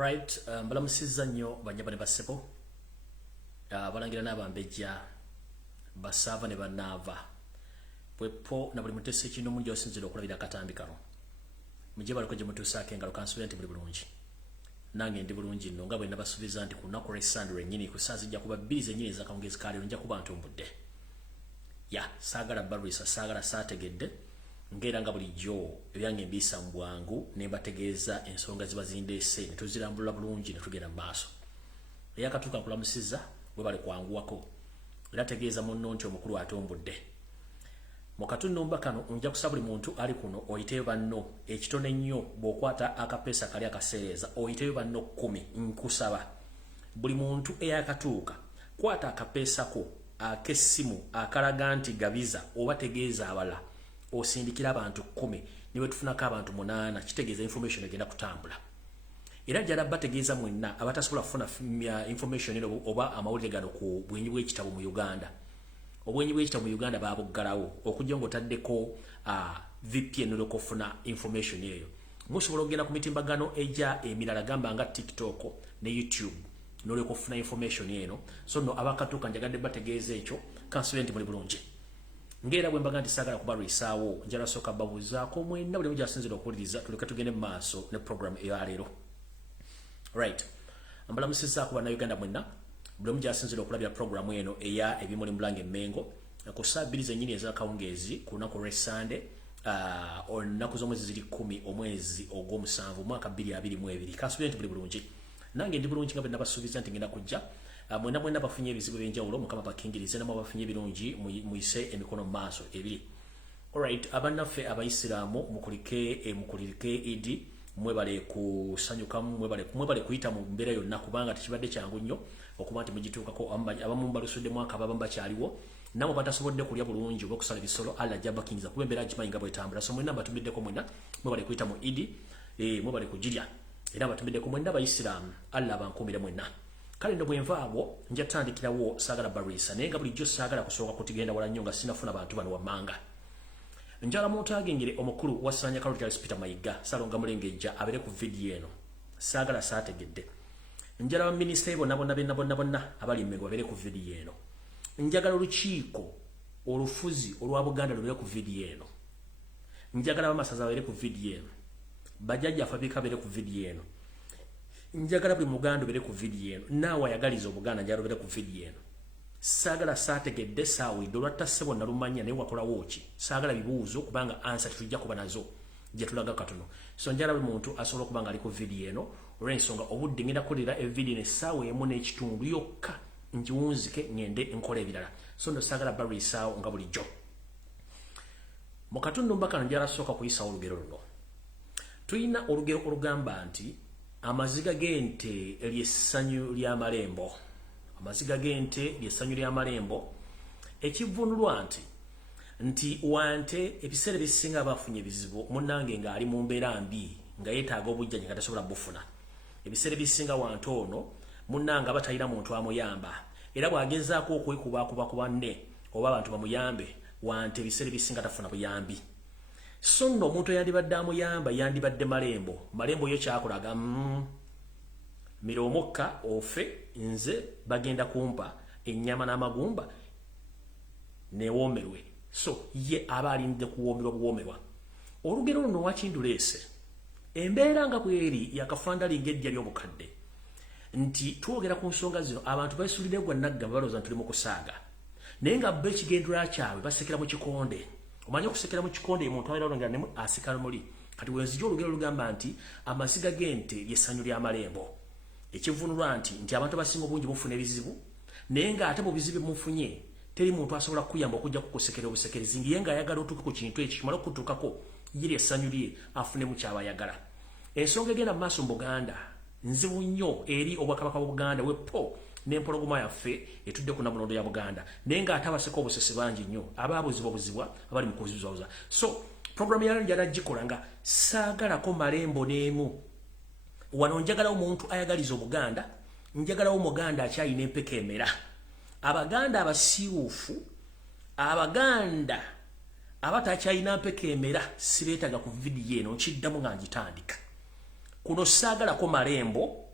Alright, mbalamusizza nnyo banyaba ne bassebo. Balangira n'abambejja basava ne bannaava. Bwepo na buli mutese kino mungi osinzira okulabira akatambi kano. Mujje baliko gye mutuusaako engalo kansubira nti buli bulungi. Nange ndi bulungi nno nga bwe nabasuubiza nti ku nnaku lw'Essande nnyini ku saa zijja kuba bbiri zennyini ez'akawungeezi ka leero nja kuba ntumbudde. Saagala balwisa, saagala saategedde. Ngera nga bulijjo ebyange mbiisa mu bwangu ne mbategeeza ensonga ziba zindeese ne tuzirambulula bulungi ne tugenda mu maaso. Eyakatuuka nkulamusizza bwe bali kwanguwako. Era tegeeza munno nti omukulu atumbudde. Mu katundu kano nja kusaba buli muntu ali kuno oyiteyo banno ekitone ennyo bw'okwata akapeesa kali akaseereza oyiteyo banno 10 nkusaba. Buli muntu eyakatuuka kwata akapeesa ko ak'essimu akalaga nti gabiza oba tegeeza abala osindikira abantu 10 niwe tufunako abantu 8 kitegeeza information egenda kutambula. Era jala bategeeza mwenna abatasobola kufuna information eno oba amawulire gano ku bwenyi bw'ekitabo mu Uganda. Obwenyi bw'ekitabo mu Uganda baabuggalawo okujja ng'otaddeko VPN olw'okufuna information eyo. Musobola okugenda ku mitimbagano ejja emirala gamba nga TikTok ne YouTube n'olw'okufuna information eno. So no abakatuuka njagadde bategeeza ekyo kansubira nti muli bulungi. Ngera bwe mbaga nti saagala kubalwisaawo njala sooka babuuzaako mwenna buli mujja asinzira okuwuliriza tuleke tugende mu maaso ne program eya leero. Right. Mbalamusizzaako bannayuganda mwenna buli mujja asinzira okulabira program eno eya ebimuli Mulange Mmengo ku saa 2 zennyini ez'akawungeezi ku lunaku lw'Essande olunaku z'omwezi ziri 10 omwezi ogw'omusanvu mwaka 2022. Kansubira nti buli bulungi. Nange ndi bulungi nga bwe nabasuubiza nti ngenda kujja. Mwenna bafunye ebizibu by'enjawulo Mukama bakingirize namwe bafunye birungi muyise emikono mu maaso ebiri. Alright, abannaffe abayisiraamu mukulike idi mwebale kusanyukamu mwebale kuyita mu mbeera yonna kubanga tekibadde kyangu nnyo okuba nti mugituukako abamu mbalusuddemu akaba bakyaliwo namwe batasobodde kulya bulungi oba okusala ebisolo Allah ajja bakingiriza kuba embeera gimanyi nga bwetambula. So mwenna mbatumiddeko mwenna mwebale kuyita mu idi mwebale kugirya era mbatumiddeko mwenna abayisiraamu Allah abankuumire mwenna. Kale ndo bwenvaabo nja tandikirawo saagala barisa naye nga bulijjo saagala kusooka kutigenda wala nnyo nga sinafuna bantu bano wammanga. Njala muntu agengere omukulu wa Ssaanya Kaloli Charles Peter Mayiga Salonga Mulengejja abere ku video eno saagala saategedde. Njala ba minisita bonna abali Mmengo abere ku video eno. Njagala olukiiko olufuzi olwa Buganda lubere ku video eno. Njagala bamasaza abere ku video eno. Bajjajja Afabika abere ku video eno. Njagala buli Muganda bere ku video eno. Naawe ayagaliza Obuganda njala bere ku video eno. Saagala saategedde saawidde olwattassebo nalumanya naye wakola wooki. Saagala bibuuzo kubanga answer tujja kuba nazo gye tulaga katono. So njala buli muntu asobola okubanga ali ku video eno olw'ensonga obudde ngenda kukolera evidiyo n'essaawa emu n'ekitundu yokka ngiwunzike ngende nkola ebirala. So ndo saagala barisaawo nga bulijjo. Mu katundu kano njala sooka kuyisaawo olugero luno. Tulina olugero olugamba nti amaziga g'ente ly'essanyu ly'amalembo. Amaziga g'ente ly'essanyu ly'amalembo ekivunulwa nti wante ebiseera ebisinga bafunye ebizibu munnange ng'ali mu mbeera mbi nga yeetaaga obujjanyi nga tasobola buffuna. Ebiseera ebisinga wante ono munnange aba talina muntu amuyamba era bw'agezaako okwekubakuba ku banne oba abantu bamuyambe wante ebiseera ebisinga tafuna buyambi. So nno omuntu eyandibadde amuyamba yandibadde malembo yo kyakolaga mira omukka ofe nze bagenda kumpa ennyama n'amagumba newomerwe. So ye aba alinde kuwoomerwa buwoomerwa. Olugero luno wakinduleese embeera nga bweri yakafandalinga ejja ly'obukadde nti twogera ku nsonga zino abantu beesulire gwa Naggamba balowooza nti tuli mu kusaaga naye nga bo ekigendera kyabwe basekera mu kikonde. Omanye okusekera mu kikonde omuntu abeera olongera ne asekala muli. Kati wenzija olugero lugamba nti amaziga g'ente ly'essanyu ly'amalembo. Ekivunulwa nti abantu abasinga obungi bufuna ebizibu naye ng'ate mu bizibu mufunye teri muntu asobola kuyamba okujja kukusekera obusekerezi ngiye ng'ayagala otuuke ku kintu ekyo kimala okutuukako ye ly'essanyu lye afunemu ky'abayagala. Ensonga egenda mu maaso mu Buganda nzibu nnyo eri Obwakabaka bwa Buganda wepo n'empologoma yaffe etudde ku Namulondo ya Buganda naye ng'ate abaseka obusese bangi nnyo abaabuzibwabuzibwa abali mu kuzibuzabuza. So programu ya njala gikola nga saagalako malembo n'emu. Wano njagalawo omuntu ayagaliza Obuganda, njagalawo Omuganda akyalina empeka emera. Abaganda abasiiwuufu, Abaganda abatakyalina mpeka emera sibeetaga ku vidiyo eno nkiddamu nga ngitandika. Kuno saagalako malembo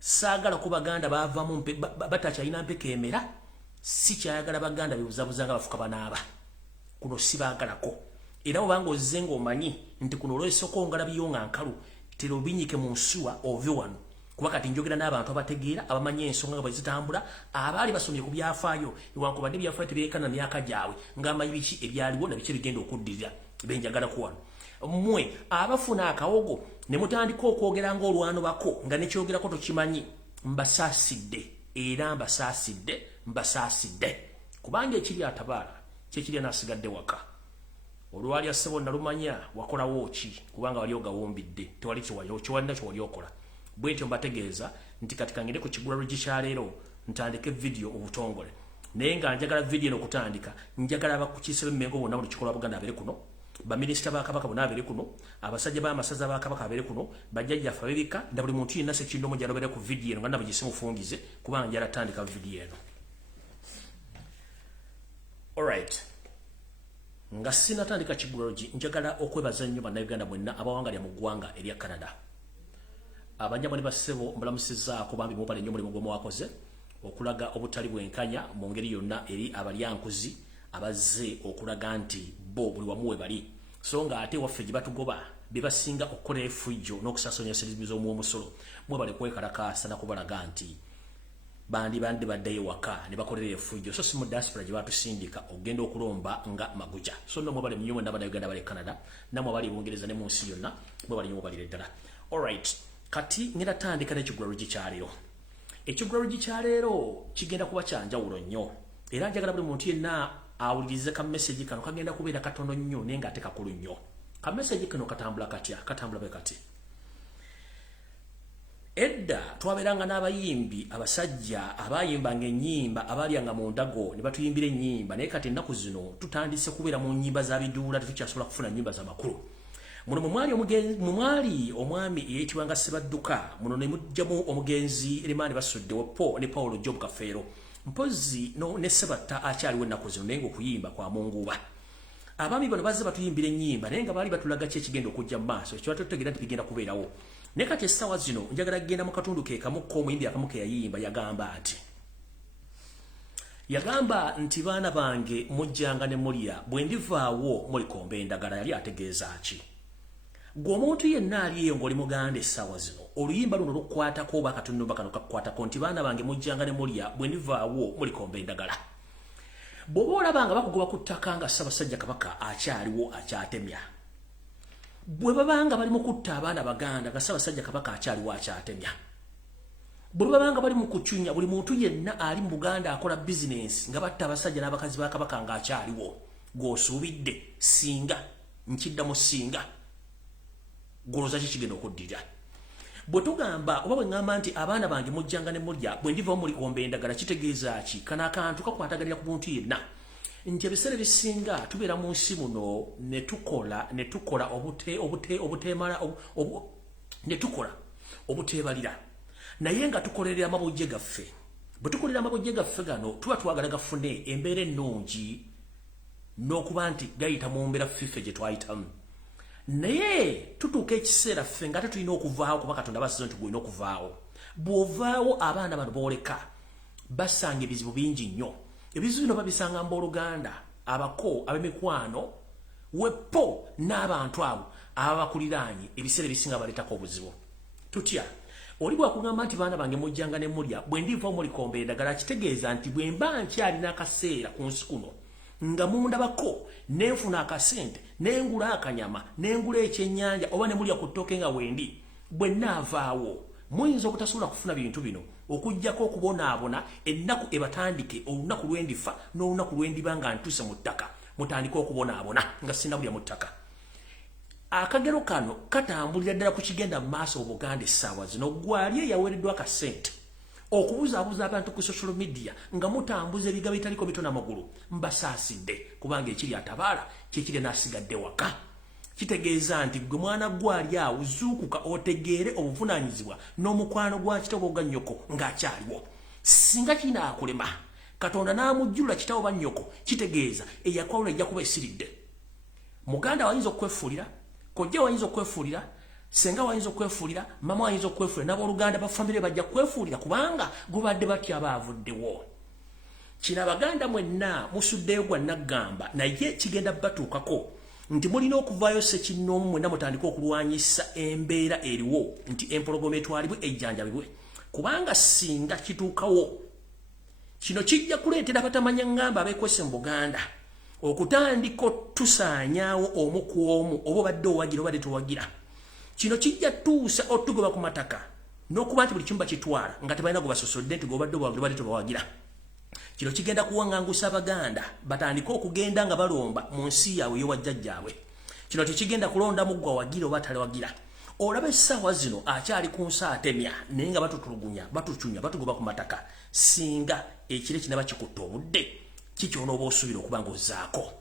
Saagala ku baganda baavamu batakyalina mpeka emera si kyayagala baganda bebuzabuza nga bafuka banaaba kuno sibaagalako era obanga ozze ng'omanyi nti kuno olw'esoko ngalabiyo nga nkalu terobinyike mu nsuwa ove wano kuba kati njogera n'abantu abategeera abamanyi ensonga nga bwe zitambula abaali basomye ku byafaayo newankubadde ebyafaayo tebyekana na myaka gyabwe ng'amanyi biki ebyaliwo na biki ebigenda okuddirira benjagalako wano mmwe abafuna akawogo ne mutandika okwogera ng'olwano bako nga nekyogerako tokimanyi mbasaasidde era mbasaasidde kubanga ekiri atabaala kyekiri anaasigadde waka olwali assebo nalumanya wakolawo ki kubanga wali ogawumbidde tewali kiwalina kyewali okola bwentyo mbategeeza nti kati kangende ku kigulalo gikyaleero ntandike video obutongole naye nga njagala video eno okutandika njagala abakukiise b'emmengo bonna buli kikola Buganda abere kuno baminisita ba Kabaka bonna abere kuno abasajja b'amasaza ba Kabaka abere kuno bajjajjaffe abebika nda buli muntu yenna sekindomo gyalobere ku video eno nga nabo gisimufungize kubanga njala tandika video eno. Alright, nga sinatandika kigulalo njagala okwebaza nnyo bannayuganda mwenna abawangalya mu ggwanga erya Canada. Abanyamwani bassebo mbalamusizaako bambi mubale nnyo mulimu gw'omwakoze okulaga obutali bwenkanya mu ngeri yonna eri abalyankuzi abazze okulaga nti bo buli wamu we bali so nga ate waffe gye batugoba bye basinga okukola efujjo n'okusaasonya sirizibu z'omwomusolo mwebale kwekalakaasa nakubalaga nti bandi baddeyo waka ne bakolera efujjo so si mu diaspora gye batusindika okugenda okulomba nga maguja so nno mwebale nnyo mwenna bannayuganda bali Canada nammwe abali Bungereza ne mu nsi yonna mwebale nnyo mubalire ddala. Alright, kati ngenda tandika n'ekigulalo gikyaleero. Ekigulalo gikyaleero kigenda kuba kyanjawulo nnyo era njagala buli muntu yenna awulirize ka message kano kagenda kubeera katono nnyo naye ng'ate kakulu nnyo. Ka message kano katambula katya? Katambula bwe kati. Edda twabeeranga n'abayimbi abasajja abayimbanga ennyimba abaalyanga mu ndago ne batuyimbira ennyimba naye kati ennaku zino tutandise kubeera mu nnyimba za biduula tetukyasobola kufuna nnyimba z'amakulu. Muno mwali omwami eyitibwanga Sebadduka muno ne mujjamu omugenzi Erimaani Basudde Weppo ne Paulo Job Kafeero mpozi ne Sebatta akyaliwo ennaku zino naye ng'okuyimba kwa Munguba. Abaami bano bazze batuyimbira ennyimba naye nga baali batulaga ki ekigenda okujja mu maaso ekyo tutegeera nti bigenda kubeerawo naye kati essaawa zino njagala kgenda mu katundu ke kamu k'omuyimbi akamu ke yayimba yagamba nti baana bange mujjanga ne mulya bwe ndivaawo mulikomba endagala yali ategeeza ki? Gwe omuntu yenna aliyo ng'oli muganda essaawa zino oluyimba luno lukwatako oba akatunumba kano kakwatako nti baana bange mujjanga ne mulya bwe ndivaawo mulikomba endagala. Bw'oba olabanga bakugoba ku ttaka nga Ssaabasajja Kabaka akyaliwo akyatemya bwe babanga bali mu kutta abaana baganda nga Ssaabasajja Kabaka akyaliwo akyatemya bwe babanga bali mu kucunya buli muntu yenna ali mu Buganda akola bizinensi nga batta abasajja n'abakazi ba Kabaka nga akyaliwo gw'osuubidde singa nkiddamu singa goloza kikigenda okuddirira. Bwe tugamba oba bwe ngamba nti abaana bange mujjanga ne mulya bwe ndivawo mulikomba endagala kitegeeza ki? Kano akantu kakwataganira ku muntu yenna nti ebiseera ebisinga tubeera mu nsi muno ne tukola obuteebalira naye nga tukolerera amabujje gaffe. Bwe tukolera amabujje gaffe gano tuba twagala gafune embeera ennungi n'okuba nti gayita mu mbeera fiffe gye twayitamu naye tutuuka ekiseera ffe nga ate tulina okuvaawo kuba Katonda basize nti gwina okuvaawo. Bw'ovaawo abaana bano booleka basanga ebizibu bingi nnyo. Ebizibu bino babisanga mbooluganda abako ab'emikwano Weppo n'abantu abo ababakuliraanye ebiseera ebisinga baleetako obuzibu. Tutya oli bwakugamba nti baana bange mujjanga ne mulya bwe ndivawo mulikomba endagala kitegeeza nti bwe mba nkyalina akaseera ku nsi kuno nga mundabako nenfuna akasente nengula akanyama nengula ekyennyanja oba ne mulya ku ttooke nga wendi bwe nnaavaawo muyinza obutasobola kufuna bintu bino okujjako okubonaabona ennaku ebatandike olunaku lwendifa n'olunaku lwendiba nga ntuse mu ttaka mutandike okubonaabona nga sinabulya mu ttaka. Akagero kano katambulira ddala ku kigenda mu maaso Buganda essaawa zino gwali eyaweereddwa akasente okubuzaabuza abantu ku social media nga mutambuza ebiga bitaliko mito n'amagulu mbasaasidde kubanga ekiri atabaala kyekiri n'asigadde waka. Kitegeeza nti gwe mwana gwali awo zuukuka otegeere obuvunaanyizibwa n'omukwano gwa kitabo ga nnyoko ng'akyaliwo. Singa kinaakulema Katonda n'amujjula kitabo ba nnyoko kitegeeza eyakwawula ejja kuba esiridde. Muganda wayinza okwefuulira, kojja wayinza okwefuulira, senga wayinza okwefuulira mama wayinza okwefuulira n'abooluganda ba famire bajja kwefuulira kubanga gubadde batya baavuddewo. Kino abaganda mwenna musuddeyo gwa naggamba naye kigenda batuukako nti mulina okuvaayo ssekinnoomu mwenna mutandika okulwanyisa embeera eriwo nti empologoma etwalibwe ejjanjabibwe kubanga singa kituukawo kino kijja kuleetera batamanya ngamba abeekwese mu Buganda okutandika tusaanyaawo omu ku omu oba obadde owagira obadde towagira. Kino kijja tuusa otugoba ku mataka n'okuba nti buli kimu bakitwala nga tebalina gubasosodde nti gobadde owagira obadde tobawagira. Kino kigenda kuwaŋŋangusa Abaganda batandika okugenda nga balomba mu nsi yaabwe ey'owajjajjaabwe. Kino tekigenda kulonda muggwa wagira oba talewagira. Olaba essaawa zino akyali ku nsi atemya naye nga batutulugunya batucunya batugoba ku mataka singa ekire kinaba kikutte obudde kikyona oba osuubira okuba ng'ozzaako.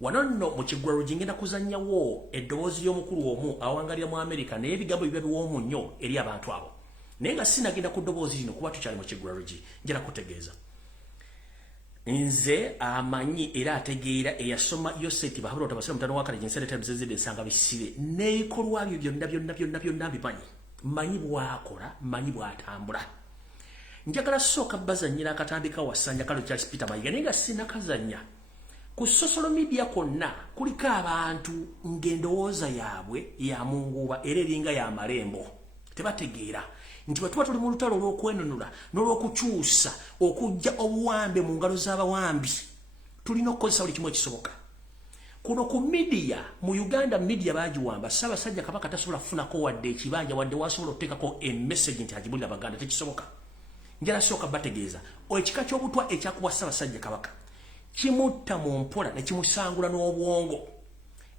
Wano nno mu kiggwaro gye ngenda kuzannyawo eddoboozi y'omukulu omu awangalira mu Amerika naye ebigambo biba biwoomu nnyo eri abantu abo. Naye nga sinagenda ku ddoboozi lino kuba tukyali mu kiggwaro gye njala kutegeeza. Nze amanyi era ategeera eyasoma Yoseti Bahabura Tabasira mutano wa kale jinsere times zide nsanga bisibe n'ebikolwa byo byonna mbimanyi. Manyi bw'akola manyi bw'atambula. Njagala sooka bazannyira akatambi ka Wasanja Kalo Charles Peter Mayiga naye nga sinakazannya. Ku social media konna kuliko abantu ng'endowooza yaabwe ya munguuba era eringa ya malembo. Tebategeera nti bwe tuba tuli mu lutalo olw'okwenunula n'olw'okukyusa okujja obuwambe mu ngalo z'abawambi tulina okukozesa buli kimu ekisoboka. Kuno ku media mu Uganda media baagiwamba Ssaabasajja Kabaka tasobola kufunako wadde ekibanja wadde wasobola okuteekako emessage nti agibulira Abaganda tekisoboka. Njala sooka bategeeza ekika ky'obutwa ekyakuba Ssaabasajja Kabaka kimutta mu mpola ne kimusangula n'obwongo.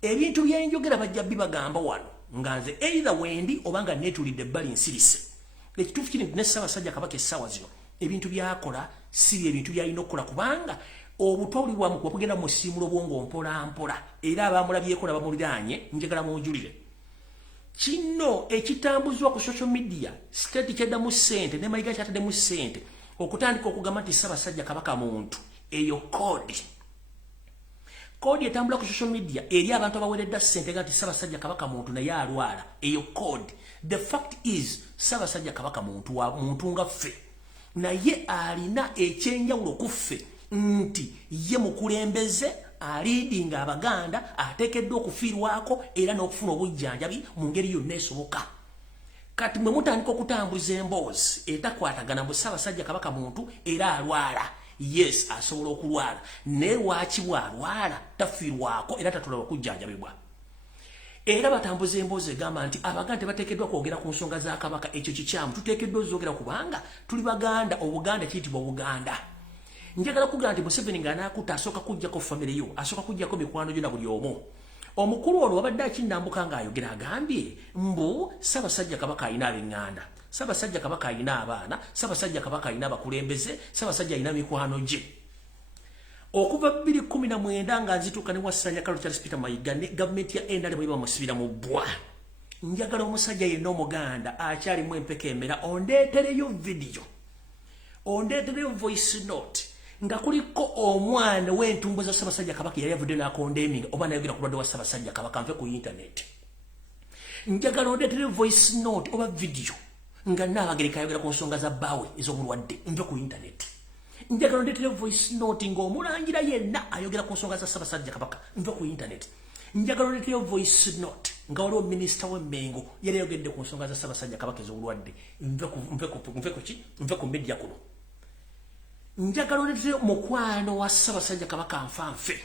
Ebintu byenjogera bajja bibagamba wano nga nze either wendi oba nga neetulidde ebbali nsirise. Ekituufu kiri ne Ssaabasajja Kabaka essaawa zino ebintu byakola si ebintu byalina okukola kubanga obutwa buli bwamu kuba bugenda musiimula obwongo mpola mpola era abamulabyeko n'abamuliraanye njagala munjulire. Kino ekitambuzibwa ku social media state kyaddamu ssente ne Mayiga kyataddemu ssente okutandika okugamba nti Ssaabasajja Kabaka muntu eyo kodi etambula ku social media eri abantu abaweredda ssente nga nti Ssaabasajja Kabaka muntu naye alwala eyo kodi. The fact is Ssaabasajja Kabaka muntu wa muntu nga ffe naye alina ekyenjawulo ku ffe nti ye mukulembeze aliidinga Abaganda ateekeddwa okufiirwako era n'okufuna obujjanjabi mu ngeri yonna esoboka. Kati mwe mutandika okutambuza emboozi etakwatagana mu Ssaabasajja Kabaka muntu era alwala. Yes, asobola okulwala naye lwaki bw'alwala tafiirwako era tatulaba kujjanjabibwa. Era batambuza emboozi egamba nti Abaganda tebateekeddwa kwogera ku nsonga za Kabaka. Ekyo kikyamu, tuteekeddwa ozoogera kubanga tuli Baganda. Obuganda kiyitibwa Obuganda. Njagala kugamba nti Museveni ng'anaakutta asooka kuggyako famire yo, asooka kuggyako mikwano gyo na buli omu. Omukulu ono wabadde akinnambuka ng'ayogera agambye mbu Ssaabasajja Kabaka alina ab'eŋŋanda, Ssaabasajja Kabaka alina abaana, Ssaabasajja Kabaka alina abakulembeze, Ssaabasajja alina mikwano gye. Okuva 2019 nga nzituuka ne Wasanja Kalo Charles Peter Mayiga ne gavumenti ya NRM bwe bamusibira mu bbwa. Njagala omusajja yenna Omuganda akyalimu empeka emera ondeetereyo video, ondeetereyo voice note nga kuliko omwana w'entumbo za Ssaabasajja Kabaka yali avudde n'akondeminga oba nayogera ku lwadde wa Ssaabasajja Kabaka nve ku internet. Njagala ondeetereyo voice note oba video nga Nabagereka ayogera ku nsonga za Bawe ez'obulwadde nve ku internet. Njagala ondeetereyo voice note ng'omulangira yenna ayogera ku nsonga za Ssaabasajja Kabaka nve ku internet. Njagala ondeetereyo voice note nga waliwo minisita w'Emmengo yali ayogedde ku nsonga za Ssaabasajja Kabaka ez'obulwadde nve ku media kuno. Njagala ondeetereyo mukwano wa Ssaabasajja Kabaka nfanfe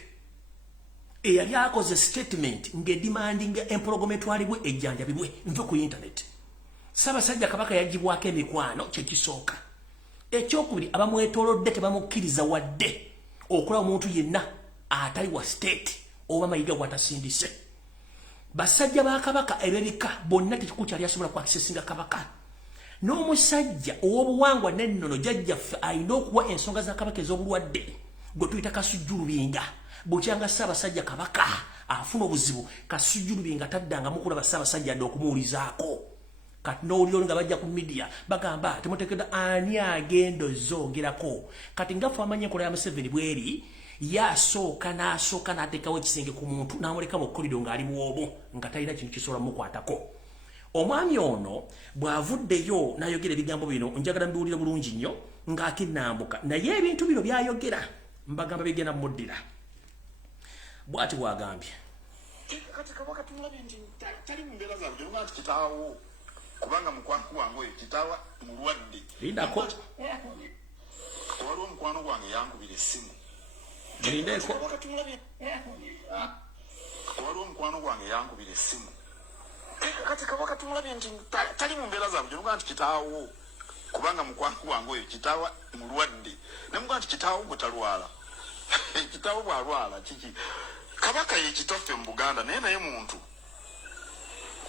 eyali akoze statement ng'edimandinga empologoma etwalibwe ejjanjabibwe nve ku internet. Ssaabasajja Kabaka yagibwako emikwano kyekisooka. Ekyokubiri abamwetoolodde tebamukkiriza wadde okola omuntu yenna atali wa state oba Mayiga bw'atasindise. Basajja ba Kabaka ebebika bonna tekikukyali asobola kwakisesinga Kabaka. N'omusajja ow'obuwangwa n'ennono jjajjaffe alina okuwa ensonga za Kabaka ez'obulwadde gwe tuyita Kasujjulubinga. Bukyanga Ssaabasajja Kabaka afuna obuzibu Kasujjulubinga taddanga mukulaba Ssaabasajja adde okumuwulizaako. Kati n'oliro nga bajja ku media bagamba temuteekedwa ani agenda ozongerako. Kati ngaffe amanyi enkola ya Museveni bweri yasooka n'ateekawo ekisenge ku muntu n'amuleka mu kolido ng'ali bwobo nga talina kintu kisobola mukwatako. omwami ono bw'avuddeyo n'ayogera ebigambo bino njagala mbiwulira bulungi nnyo ng'akinnambuka naye ebintu bino by'ayogera mbagamba bigenda muddira bw'ati bw'agambye kati kabaka tumulabye nti tali mu mbeera zange nga nti kitaawo kubanga mukwano gwange oyo kitaawa mulwadde lindako waliwo mukwano gwange yankubira essimu mulindeko waliwo mukwano gwange yankubira essimu kati kabaka tumulabye nti tali mu mbeera zange nga nti kitaawo kubanga mukwano gwange oyo kitaawa mulwadde nemuga nti kitaawo gwe talwala kitaawo bw'alwala kiki kabaka ye kitaffe mu Buganda naye muntu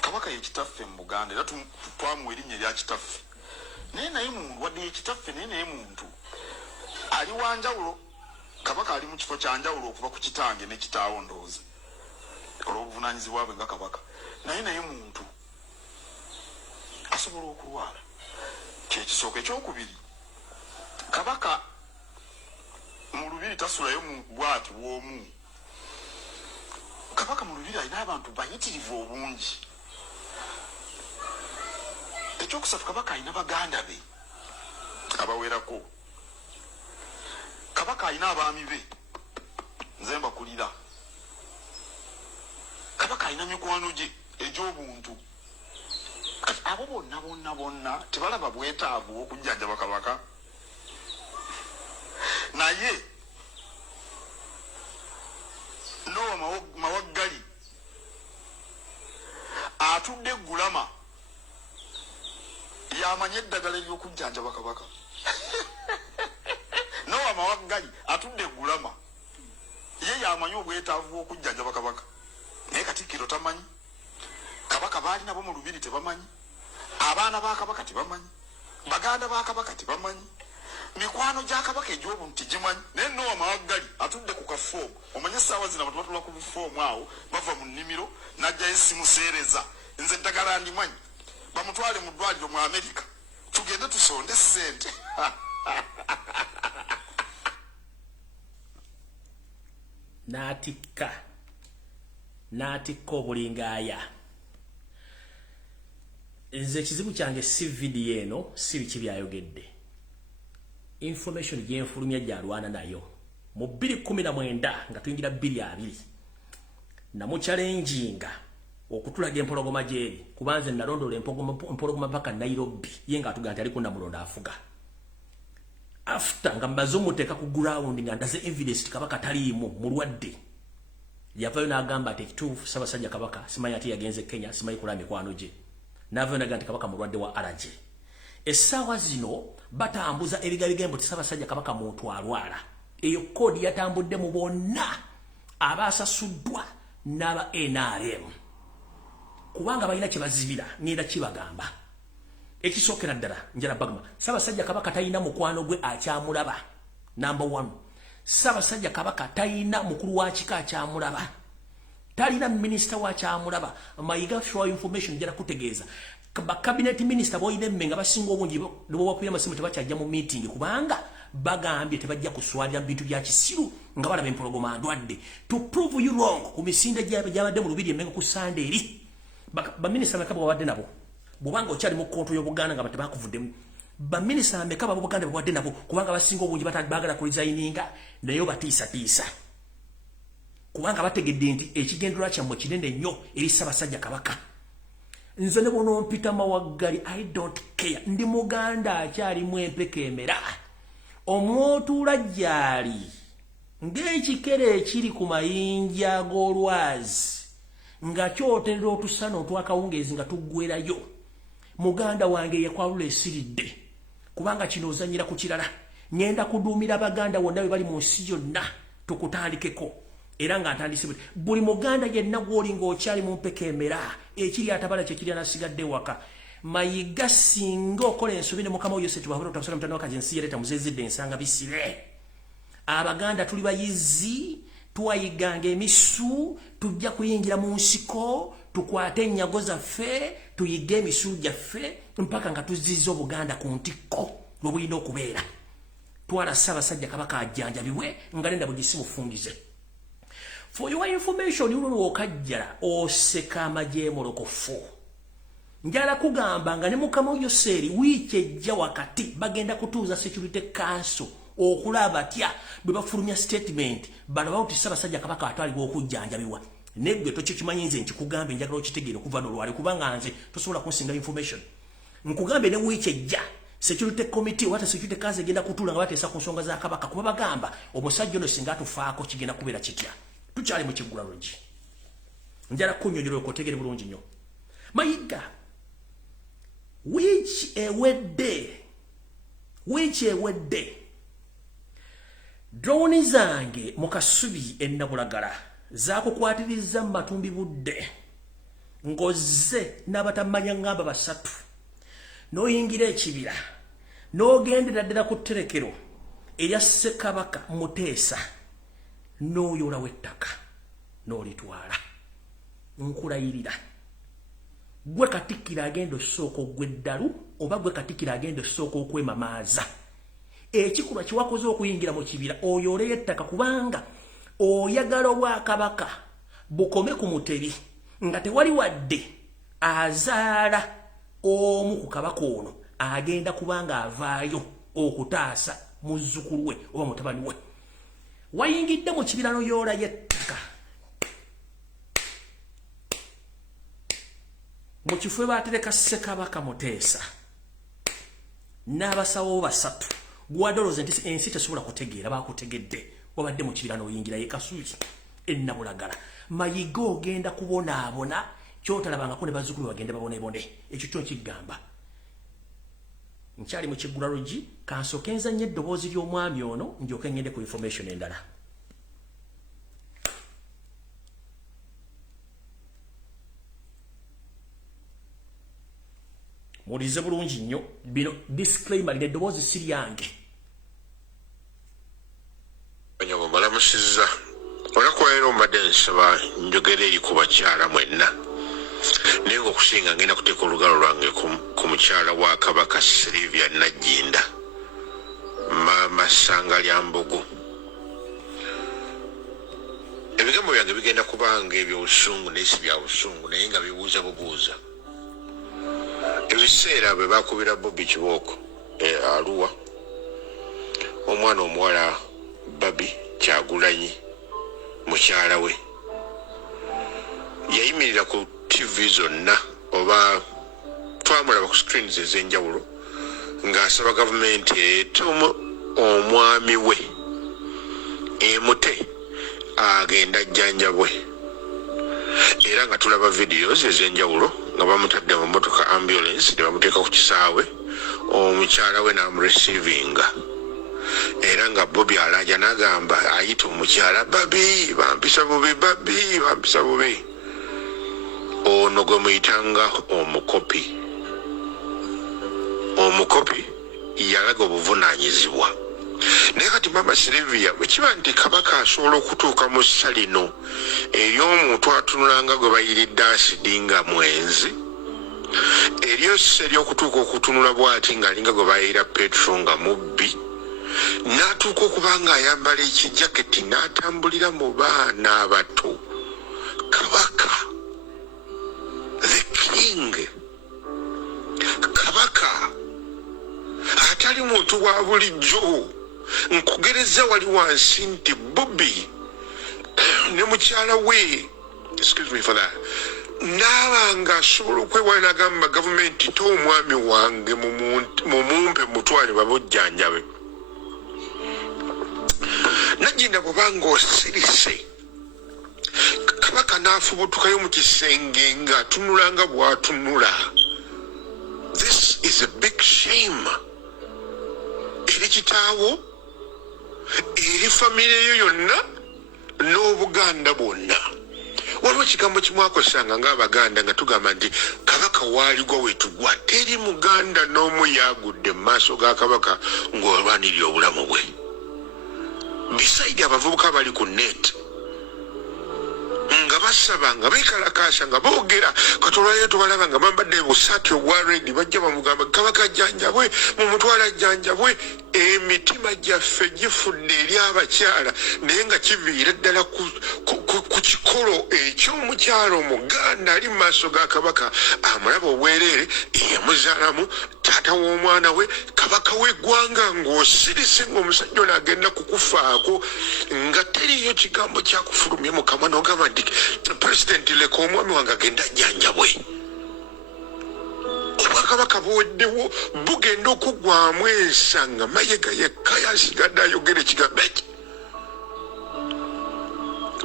kabaka ye kitaffe mu Buganda era twamuwa erinnya erya kitaffe naye muntu wadde ye kitaffe naye muntu ali wanjawulo kabaka ali mu kifo kyanjawulo okuva ku kitange ne kitaawo ndowooza olw'obuvunaanyizibwa bwe nga kabaka naye muntu asobola okulwala kyekisooka ekyokubiri kabaka mu lubiri tasulayo mu bwati bw'omu kabaka mu lubiri alina abantu bayitirivu obungi ekyokusatu kabaka alina baganda be abawerako kabaka alina abaami be nze mbakulira kabaka alina mikwano gye egy'obuntu kati abo bonna tebalaba bwetaavu okujjanjaba kabaka naye Nowa Mawaggali atudde Gulama yamanye eddagala ery'okujjanjaba kabaka Nowa Mawaggali atudde Gulama ye yamanye obwetaavu bw'okujjanjaba kabaka naye Katikkiro tamanyi kabaka baali nabo mu lubiri tebamanyi abaana ba kabaka tebamanyi baganda ba kabaka tebamanyi mikwano gya kabaka egy'obuntu tegimanyi naye Nowa Mawaggali atudde ku kafoomu omanye essaawa zino abantu batula ku bufoomu awo bava mu nnimiro n'ajjayo essimuseereza nze eddagala ndimanyi bamutwale mu ddwaliro mu Amerika tugende tusonde ssente n'atikka obulingaaya nze ekizibu kyange si vidiyo eno si biki byayogedde information gyenfulumya gyalwana nayo mu 2019 nga tuyingira 2020 namukyalenjinga okutulaga empologoma gyeri kubanze nalondola empologoma mpaka Nairobi ye nga atuga nti ali kunnamulondo afuga after nga mbaze omuteeka ku ground nga ndaze evidence kabaka taliimu mulwadde yavayo n'agamba ati ekituufu Ssaabasajja kabaka simanyi ati yagenze Kenya simanyi kulaba mikwano gye n'avayo n'agamba nti kabaka mulwadde wa allergy essaawa zino batambuza ebigabigembo ti Ssaabasajja kabaka muntu alwala eyo kodi yatambudde mu bonna abaasasuddwa n'aba NRM kubanga balina kye bazibira ngenda kibagamba ekisookera ddala njala bagma Ssaabasajja kabaka talina mukwano gwe akyamulaba number 1 Ssaabasajja kabaka talina mukulu wa kika akyamulaba talina minisita wa kyamulaba mayiga show information njala kutegeeza cabinet minister boyine mmenga basinga obungi bo bakuya masimu tebakyajja mu meeting kubanga bagambye tebajja kuswalira bintu bya kisiru nga balaba empologoma ndwadde to prove you wrong ku misinde gyabadde mu lubiri emmenga ku Sunday eri ba minister mekaba babadde nabo bubanga okyali mu konto y'Obuganda nga batebakuvuddemu ba minister mekaba Buganda babadde nabo kubanga basinga obungi batagala ku resigninga nayo batiisa kubanga bategedde nti ekigendera kyammwe kinene nnyo eri Ssaabasajja kabaka nze ne bono mpita Mawaggali I don't care ndi Muganda akyalimu empeka emera omwotuula gyali ng'ekikere ekiri ku mayinja ag'olwazi nga kyoterera otusana otwakawungeezi nga tuggwerayo muganda wange yakwalula esiridde kubanga kino ozanyira ku kirala ngenda kuduumira Abaganda wonna bwe bali mu nsi yonna tukutandikeko era nga ntandise buli Muganda yenna gw'olinga okyali mu mpeka emera ekiri atabala kyekiri anasigadde waka mayiga singa okola ensobi ne Mukama oyo setubabula otakusala mutanda wakazi ensi yaleta muzezidde ensanga bisire Abaganda tuli bayizi twayiganga emisu tujja kuyingira mu nsiko tukwate enyago zaffe tuyige emisu gyaffe mpaka nga tuzizza Obuganda ku ntikko lwobulina okubeera twala Ssaabasajja kabaka ajjanjabibwe nga nenda bugisi mufungize for your information yululu okajjala oseka amagye molokofu njala kugamba nga ne mukama oyo seri wiiki ejja wakati bagenda kutuuza security council okulaba atya bwe bafulumya statement balaba uti Ssaabasajja Kabaka atwalibwa okujjanjabibwa negwe tokikimanyi nze nkikugambe njagala okitegeera okuva n'olwali kubanga nze tosobola kunsinga information nkugambe ne wiiki ejja security committee wata security council egenda kutuula nga bateesa ku nsonga za Kabaka kuba bagamba omusajja ono singa atufaako kigenda kubeera kitya tukyali mu kiggulalogi njala kunnyonnyola okotegere bulungi nnyo mayiga wiiki ewedde drone zange mu Kasubi e Nabulagala zaakukwatiriza mu Matumbi budde ng'ozze n'abatamanya ngamba basatu n'oyingira ekibira n'ogendera ddala ku tterekero erya Ssekabaka Muteesa n'oyolawo ettaka n'olitwala nkulayirira gwe Katikkiro agenda osooka ogw'eddalu oba gwe Katikkiro agenda osooka okwemamaaza ekikulwa kiwakoze okuyingira mu kibira oyoleyo ettaka kubanga oyagala Obwakabaka bukome ku mutebi nga tewali wadde azaala omu ku Kabaka ono agenda kubanga avaayo okutaasa muzzukulu we oba mutabani we wayingidde mu kibira n'oyoolayo ettaka mu kifo baatereka Ssekabaka Muteesa n'abasawo basatu gwadoloze nti ensi tesobola kutegeera baakutegedde wabadde mu kibira n'oyingira ye Kasubi e Nabulagala mayiga ogenda kubonaabona kyotalabangako ne bazzukulu bagende babonebone ekyo kyo kigamba nkyali mu kiggulalogi kansooke nzanye eddoboozi ly'omwami ono ndyoke ngende ku information endala mulize bulungi nnyo bino disclaimer lino eddoboozi si lyange Onyogo malamusizza olwakuwaera ombadde nsaba njogera eri ku bakyala mwenna naye ng'okusinga ngenda kuteeka olugalo lwange ku mukyala wa Kabaka Sylvia Najjinda maama Ssanga lya Mbogo. Ebigambo byange bigenda kubanga ebyobusungu naye si bya busungu naye nga bibuuza bubuuza. Ebiseera bwe bakubira Bobby Kibooko Arua omwana omuwala Babi Kyagulanyi mukyala we yayimirira ku TV zonna oba twamulaba ku screens ez'enjawulo ng'asaba gavumenti etumu omwami we emute agenda ajjanjabwe era nga tulaba videos ez'enjawulo nga bamutadde mu motoka ambulance ne bamuteeka ku kisaawe omukyala we n'amurecevinga era nga Bobby alaja n'agamba ayita omukyala Babi bampisa bubi Babi bampisa bubi ono gwe muyitanga omukopi yalaga obuvunaanyizibwa naye kati mama Sylvia bwe kiba nti Kabaka asobola okutuuka mu ssa lino ery'omuntu atunulanga gwe bayiridde asidi nga mwenzi eryossa ery'okutuuka okutunula bw'ati ng'alinga gwe bayira Petro nga mubbi n'atuuka okuba ng'ayambala ekijaketi n'atambulira mu baana abato Kabaka the king Kabaka atali muntu wa bulijjo nkugereza wali wansi nti Bobby ne mukyala we excuse me for that n'abanga asobola okwewala n'agamba gavumenti to omwami wange mumumpe mutwale babujjanjabe Najjinda bw'obanga osirise Kabaka n'afubutukayo mu kisenge ng'atunulanga bw'atunula. This is a big shame. Eri kitaawo eri famire yo yonna n'Obuganda bwonna. Waliwo ekigambo kimu akosanga ng'Abaganda nga tugamba nti Kabaka waaligwa wetugwa teri Muganda n'omu yaagudde mu maaso ga Kabaka ng'olwanirira obulamu bwe. Beside abavubuka bali ku net nga basabanga bekalakasa nga boogera katolwayo tubalaba nga bambadde busaati obwa redi bajja bamugamba Kabaka jjanjabwe mumutwala jjanjabwe emitima gyaffe gifudde eri abakyala naye nga kiviira ddala ku kikolo eky'omukyala omuganda ali mu maaso ga Kabaka amulaba obwereere eyamuzaalamu taata w'omwana we Kabaka w'eggwanga ng'osirise ng'omusajja ono agenda kukufaako nga teriyo kigambo kyakufulumye mu kamwa n'ogamba nti pulezidenti leka omwami wange agenda ajjanjabwe obwakabaka buweddewo bugenda okuggwamu ensa nga Mayiga yekka yasigadde ayogera ekigambo eki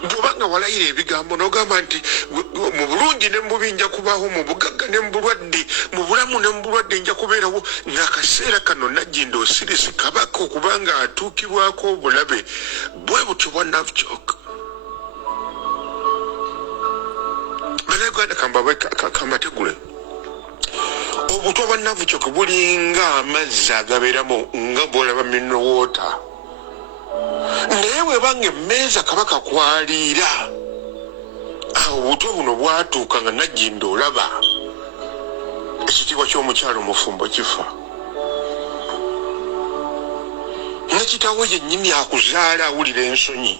bw'obanga walayira ebigambo n'ogamba nti mu bulungi ne mu bubi nja kubaawo mu bugagga ne mu bulwadde mu bulamu ne mu bulwadde nja kubeerawo ng'akaseera kano Nagginda Osiris Kabaka okubanga atuukibwako obulabe bwe butyo bwa Nabukyok bannayuganda kambawe kamategule obutwa bwa Nabukyok bulinga amazzi agabeeramu nga bw'olaba minowota naye webanga emmeeza Kabaka kwaliira obutwa buno bwatuuka nga Nagginda olaba ekitiibwa ky'omukyalo omufumbo kifa ne kitaawe yennyini akuzaala awulira ensonyi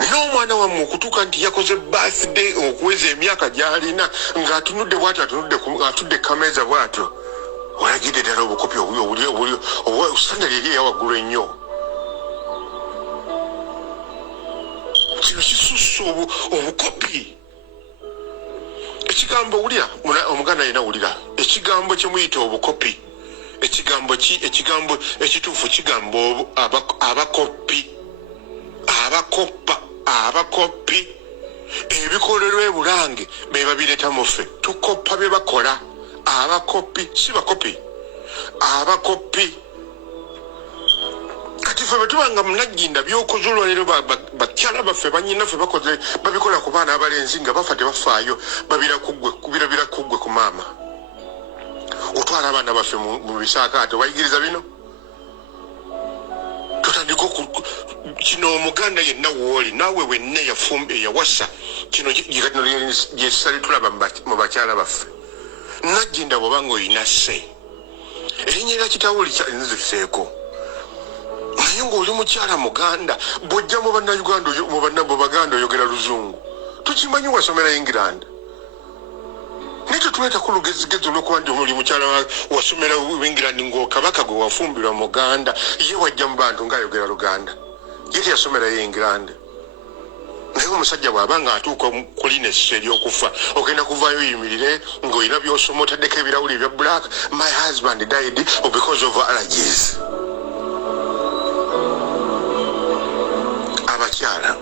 n'omwana wammwe okutuuka nti yakoze birthday okuweza emyaka gy'alina ng'atunudde bw'atyo atudde kameeza bw'atyo olagidde ddala obukopi obuli standard eri eyawaggulu ennyo kino kisusse obukopi ekigambo wulira omuganda yena wulira ekigambo kyemuyita obukopi ekigambo ekituufu kigambo abakopi abakopi ebikolerwa ebulange be babireeta muffe tukoppa bye bakola abakopi si bakopi abakopi kati ffe bwe tubanga mu Nagginda by'okoze olwaleero bakyala baffe bannyinaffe bakoze babikola ku baana abalenzi nga bafa tebafaayo babirabira kuggwe ku maama otwala abaana baffe mu bisaakaato bayigiriza bino tutandika kino omuganda yenna wooli naawe wenna yawasa kino gyesali tulaba mu bakyala baffe Nagginda bw'obanga oyina sse erinnya lya kitaawo linziseeko naye ng'oli mukyala muganda bw'ojja mu bannayuganda mu baganda oyogera luzungu tukimanyi wasomera England naye tetuleetako lugezigezi olw'okuba nti oli mukyala wasomera England ng'Okabaka gwe wafumbirwa muganda ye wajja mu bantu ng'ayogera Luganda ye teyasomerayo England naye omusajja bw'aba nga atuuka kulina essusa ery'okufa ogenda kuvaayo yimirire ng'olina by'osoma otaddeko ebirawuli ebya black my husband died because of allergies abakyala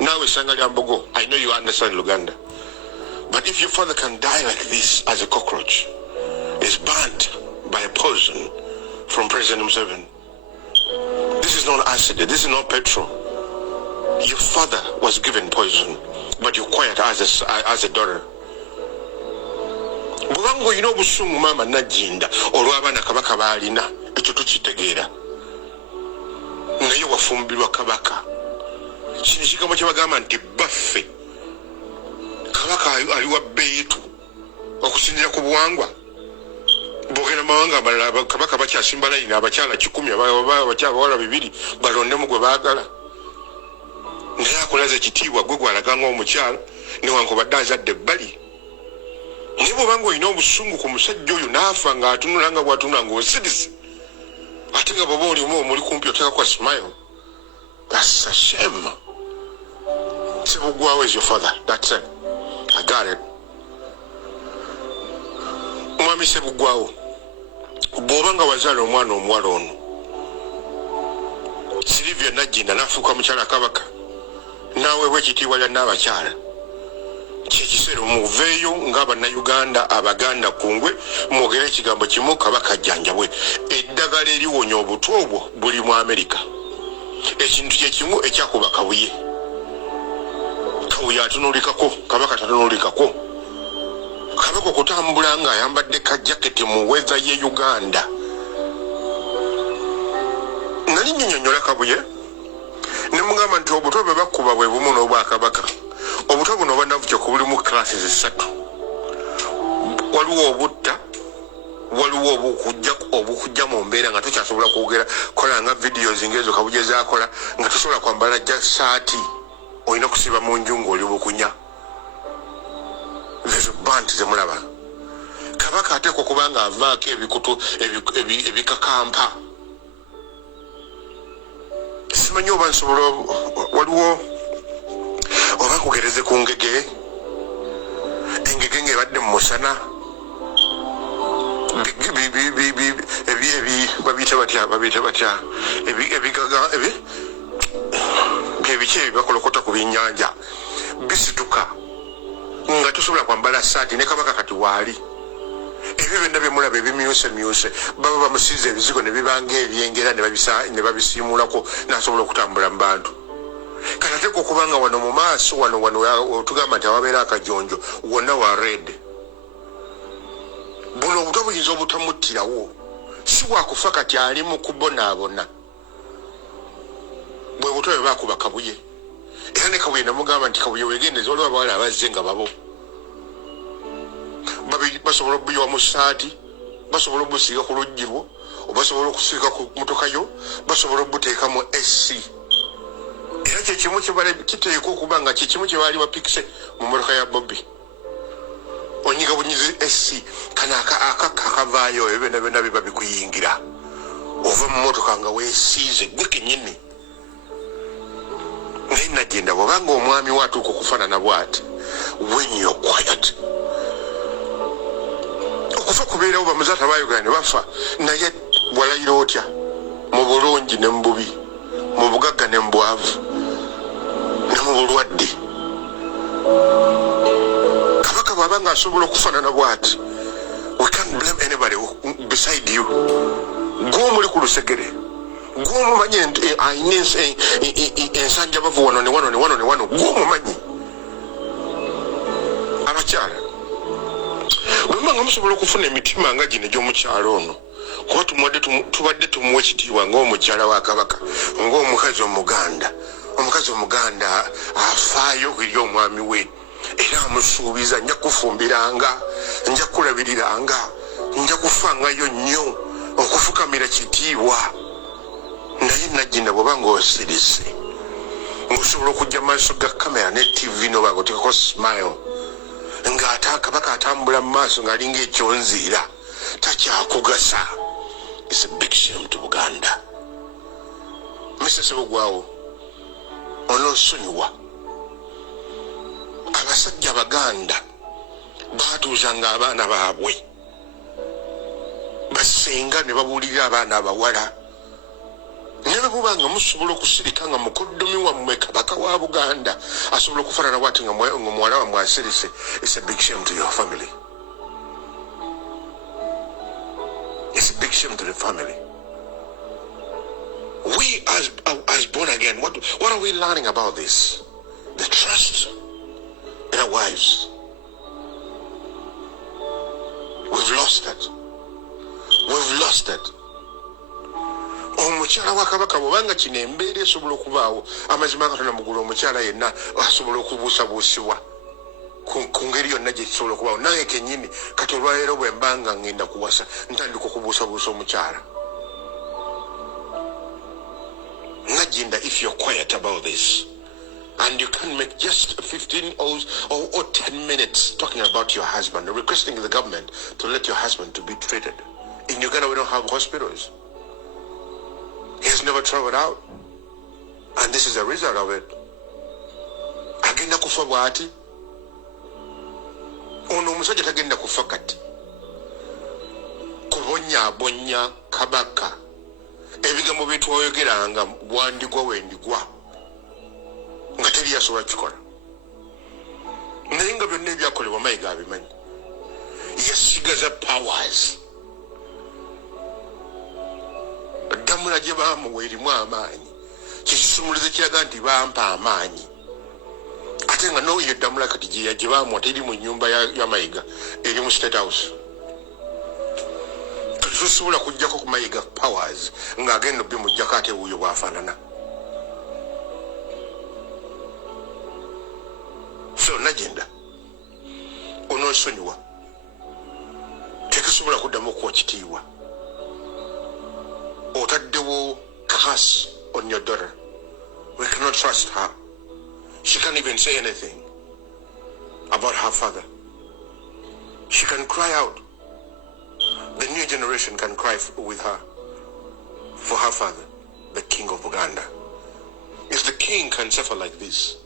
naawe essanga lya mbogo I know you understand Luganda but if your father can die like this as a cockroach is burnt by a poison from President Museveni. This is not acid, this is not petrol. Your father was given poison but you're quiet as a daughter. Bw'obanga olina obusungu maama Nagginda olw'abaana Kabaka baalina ekyo tukitegeera naye wafumbirwa Kabaka kino ekigambo kye bagamba nti baffe Kabaka aliwa bbeetu okusinziira ku buwangwa bwogenda mawanga amalala Kabaka bakyasimba layini abakyala 10 abakyala bawala 2 balondemu gwe baagala naye akulaza ekitiibwa gwe gwalaga ng'omukyala newankubadde azadde ebbali naye bw'obanga olina obusungu ku musajja oyo n'afa ng'atunula nga bw'atunula ng'osirise ate nga bw'oba olimu omuli kumpi oteekako smile. That's a shame. Sebugwawo is your father. That's it. I got it. Mwami Sebugwawo bw'obanga wazaala omwana omuwala ono Sylvia Nagginda n'afuuka mukyala Kabaka n'aweebwa ekitiibwa lya Nnabakyala kyekiseera muveeyo ng'Abannayuganda Abaganda kungwe mwogere ekigambo kimu Kabaka jjanjabwe eddagala eriwonya obutwa obwo buli mu Amerika ekintu kyekimu ekyakuba Kabuye atunuulikako Kabaka tatunuulikako Kabaka okutambula ng'ayambadde kajaketi mu weather ye Uganda nali nnyonnyola Kabuye ne mugamba nti obutwa bwe bakuba bwe bumu n'obwakabaka obutwa buno bannavukyo ku buli mu classes 3 waliwo obutta waliwo obukujja mu mbeera nga tokyasobola kwogera kola nga videos ngezo kabuje zakola nga tosobola kwambala ja saati olina kusiba mu nju ng'oli bukunya zezo banti zemulaba kabaka ateekwa okuba nga avaako ebikutu ebikakampa simanyi oba nsobola waliwo oba nkugereze ku ngege engege ng'ebadde mu musana babiyita batya ebiki ebibakolokota ku byennyanja bisituka nga tosobola kwambala saati ne kabaka kati waali ebyo byonna byemulaba ebimyusemyuse baba bamusiza ebizigo ne bibanga ebyengera ne babisiimulako n'asobola okutambula mu bantu kati ateeka okuba nga wano mu maaso wano tugamba nti awabeera akajonjo wonna wa red buno obutwa buyinza obutamuttirawo si bwakufa kati ali mu kubonaabona bwe butwa bwe bakuba kabuye era ne kabuye namugamba nti kabuye wegendeze waliwo abawala abazze nga babo basobola okubuyiwa mu saati basobola obusiiga ku luggi lwo basobola okusiika ku motoka yo basobola obuteeka mu SC era kyekimu kiteekwa okuba nga kyekimu kye baali bapikise mu motoka ya Bobby onyiga bunyizi SC kana akavaayo ebyo byonna biba bikuyingira ova mu motoka nga weesiize gwe kennyini naye nagenda bwobanga omwami waatuuka okufaanana bw'ati when you're quiet okufa kubeerawo bamuzaata ba Uganda ne bafa naye walayira otya mu bulungi ne mu bubi mu bugagga ne mu bwavu ne mu bulwadde kabaka bw'aba nga asobola okufaanana bw'ati we can't blame anybody beside you gw'omuli ku lusegere gw'omumanyi ayina ensanja bavu wano ne wano gw'omumanyi abakyala bwemba nga musobola okufuna emitima nga gino egy'omukyalo ono kuba tubadde tumuwa ekitiibwa ng'omukyala wa kabaka ng'omukazi omuganda afaayo eri omwami we era amusuubiza nja kufumbiranga nja kulabiriranga nja kufangayo nnyo okufukamira kitiibwa naye nagina bw'oba ng'osirise ng'osobola okujja maaso ga kamera ne TV noba ng'oteekako smile kabaka atambula mu maaso ng'alinga ekyonziira takyakugasa. It's a big shame to Buganda. Mr. Sebugwawo onosonyiwa abasajja Abaganda baatuuzanga abaana baabwe basenga ne babuulira abaana abawala ne bwe buba nga musobola okusirika nga mukoddomi wammwe kabaka wa Buganda asobola okufaanana bw'ati nga muwala wammwe asirise. It's a big shame to your family. It's a big shame to the family. We as born again, what are we learning about this? The trust in our wives. We've lost it. We've lost it. Omukyala wa kabaka bw'obanga kino embeera esobola okubaawo amazima Katonda mugulu omukyala yenna asobola okubuusabuusibwa ku ngeri yonna gye kisobola okubaawo. Nange kennyini kati olwaleero bwe mbanga ngenda kuwasa ntandika okubuusabuusa omukyala. Naginda, if you're quiet about this and you can make just 15 or 10 minutes talking about your husband, requesting the government to let your husband to be treated. In Uganda we don't have hospitals. He has never traveled out. And this is the result of it. Agenda kufa bwati. Ono omusajja tagenda kufa kati. Kubonya kabaka. Ebigambo bye twayogeranga bwandigwa wendigwa. Nga teri yasobola kikola. Naye nga byonna ebyakolebwa Mayiga abimanyi. Yasigaza powers. Damula gye baamuwa erimu amaanyi. Kikisumuluzo kiraga nti bampa amaanyi. Ate nga n'oyo Damula kati gye baamuwa teri mu nnyumba ya Mayiga eri mu State House. Tusobola kujjako ku Mayiga powers ng'agenda obimujjako ate wuuyo bw'afaanana. zonna genda onoosonyiwa tekisobola kuddamu okuwa kitiibwa otaddewo curse on your daughter. We cannot trust her. She can't even say anything about her father. She can cry out. The new generation can cry with her for her father, the king of Uganda. If the king can suffer like this,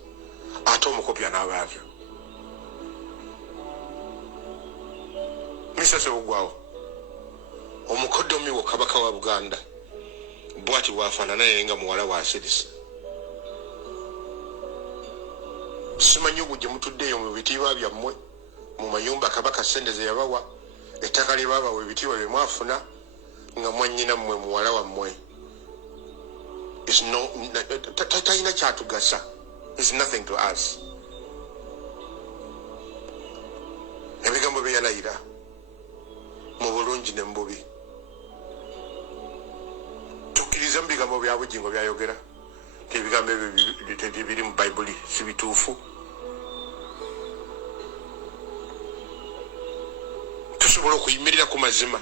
atomokopya n'abaavyo. Mr. Sebugwawo, omukoddomi wo kabaka wa Buganda, bwati waafaanana naye nga muwala wa Asirisa. Simanyi ogwo gye mutuddeeyo mu bitiibwa byammwe, mu mayumba kabaka ssente ze yabawa, ettaka lye baabawa ebitiibwa bye mwafuna, nga mwannyina mmwe muwala wammwe. Talina kyatugasa. It's nothing to us. Ebigambo bye yalayira mu bulungi ne mu bubi. Tukkiriza mu bigambo bya bugingo byayogera. Ebigambo ebyo biri mu Bayibuli si bituufu. Tusobola okuyimirira ku mazima.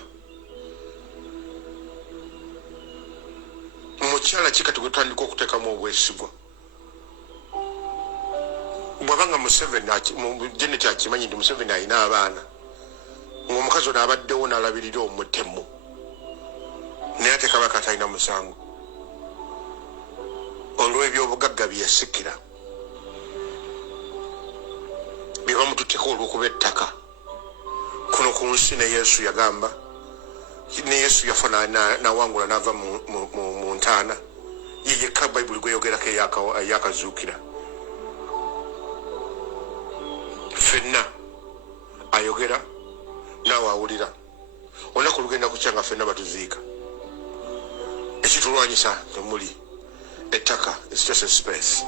Mukyala kikati gwe tutandika okuteekamu obwesigwa. Bwabanga Museveni Janet akimanyi nti Museveni alina abaana ng'omukazi ono abaddewo n'alabirira omutemu naye ate kabaka talina musango olw'ebyobugagga bye yasikira bye bamututteko olw'okuba ettaka kuno ku nsi ne Yesu yagamba ne Yesu yafa n'awangula n'ava mu ntaana ye yekka Bayibuli gweyogerako eyakazuukira. Fenna ayogera naawe awulira olunaku lugenda kukya nga fenna batuziika ekitulwanyisa temuli ettaka. It's just a space.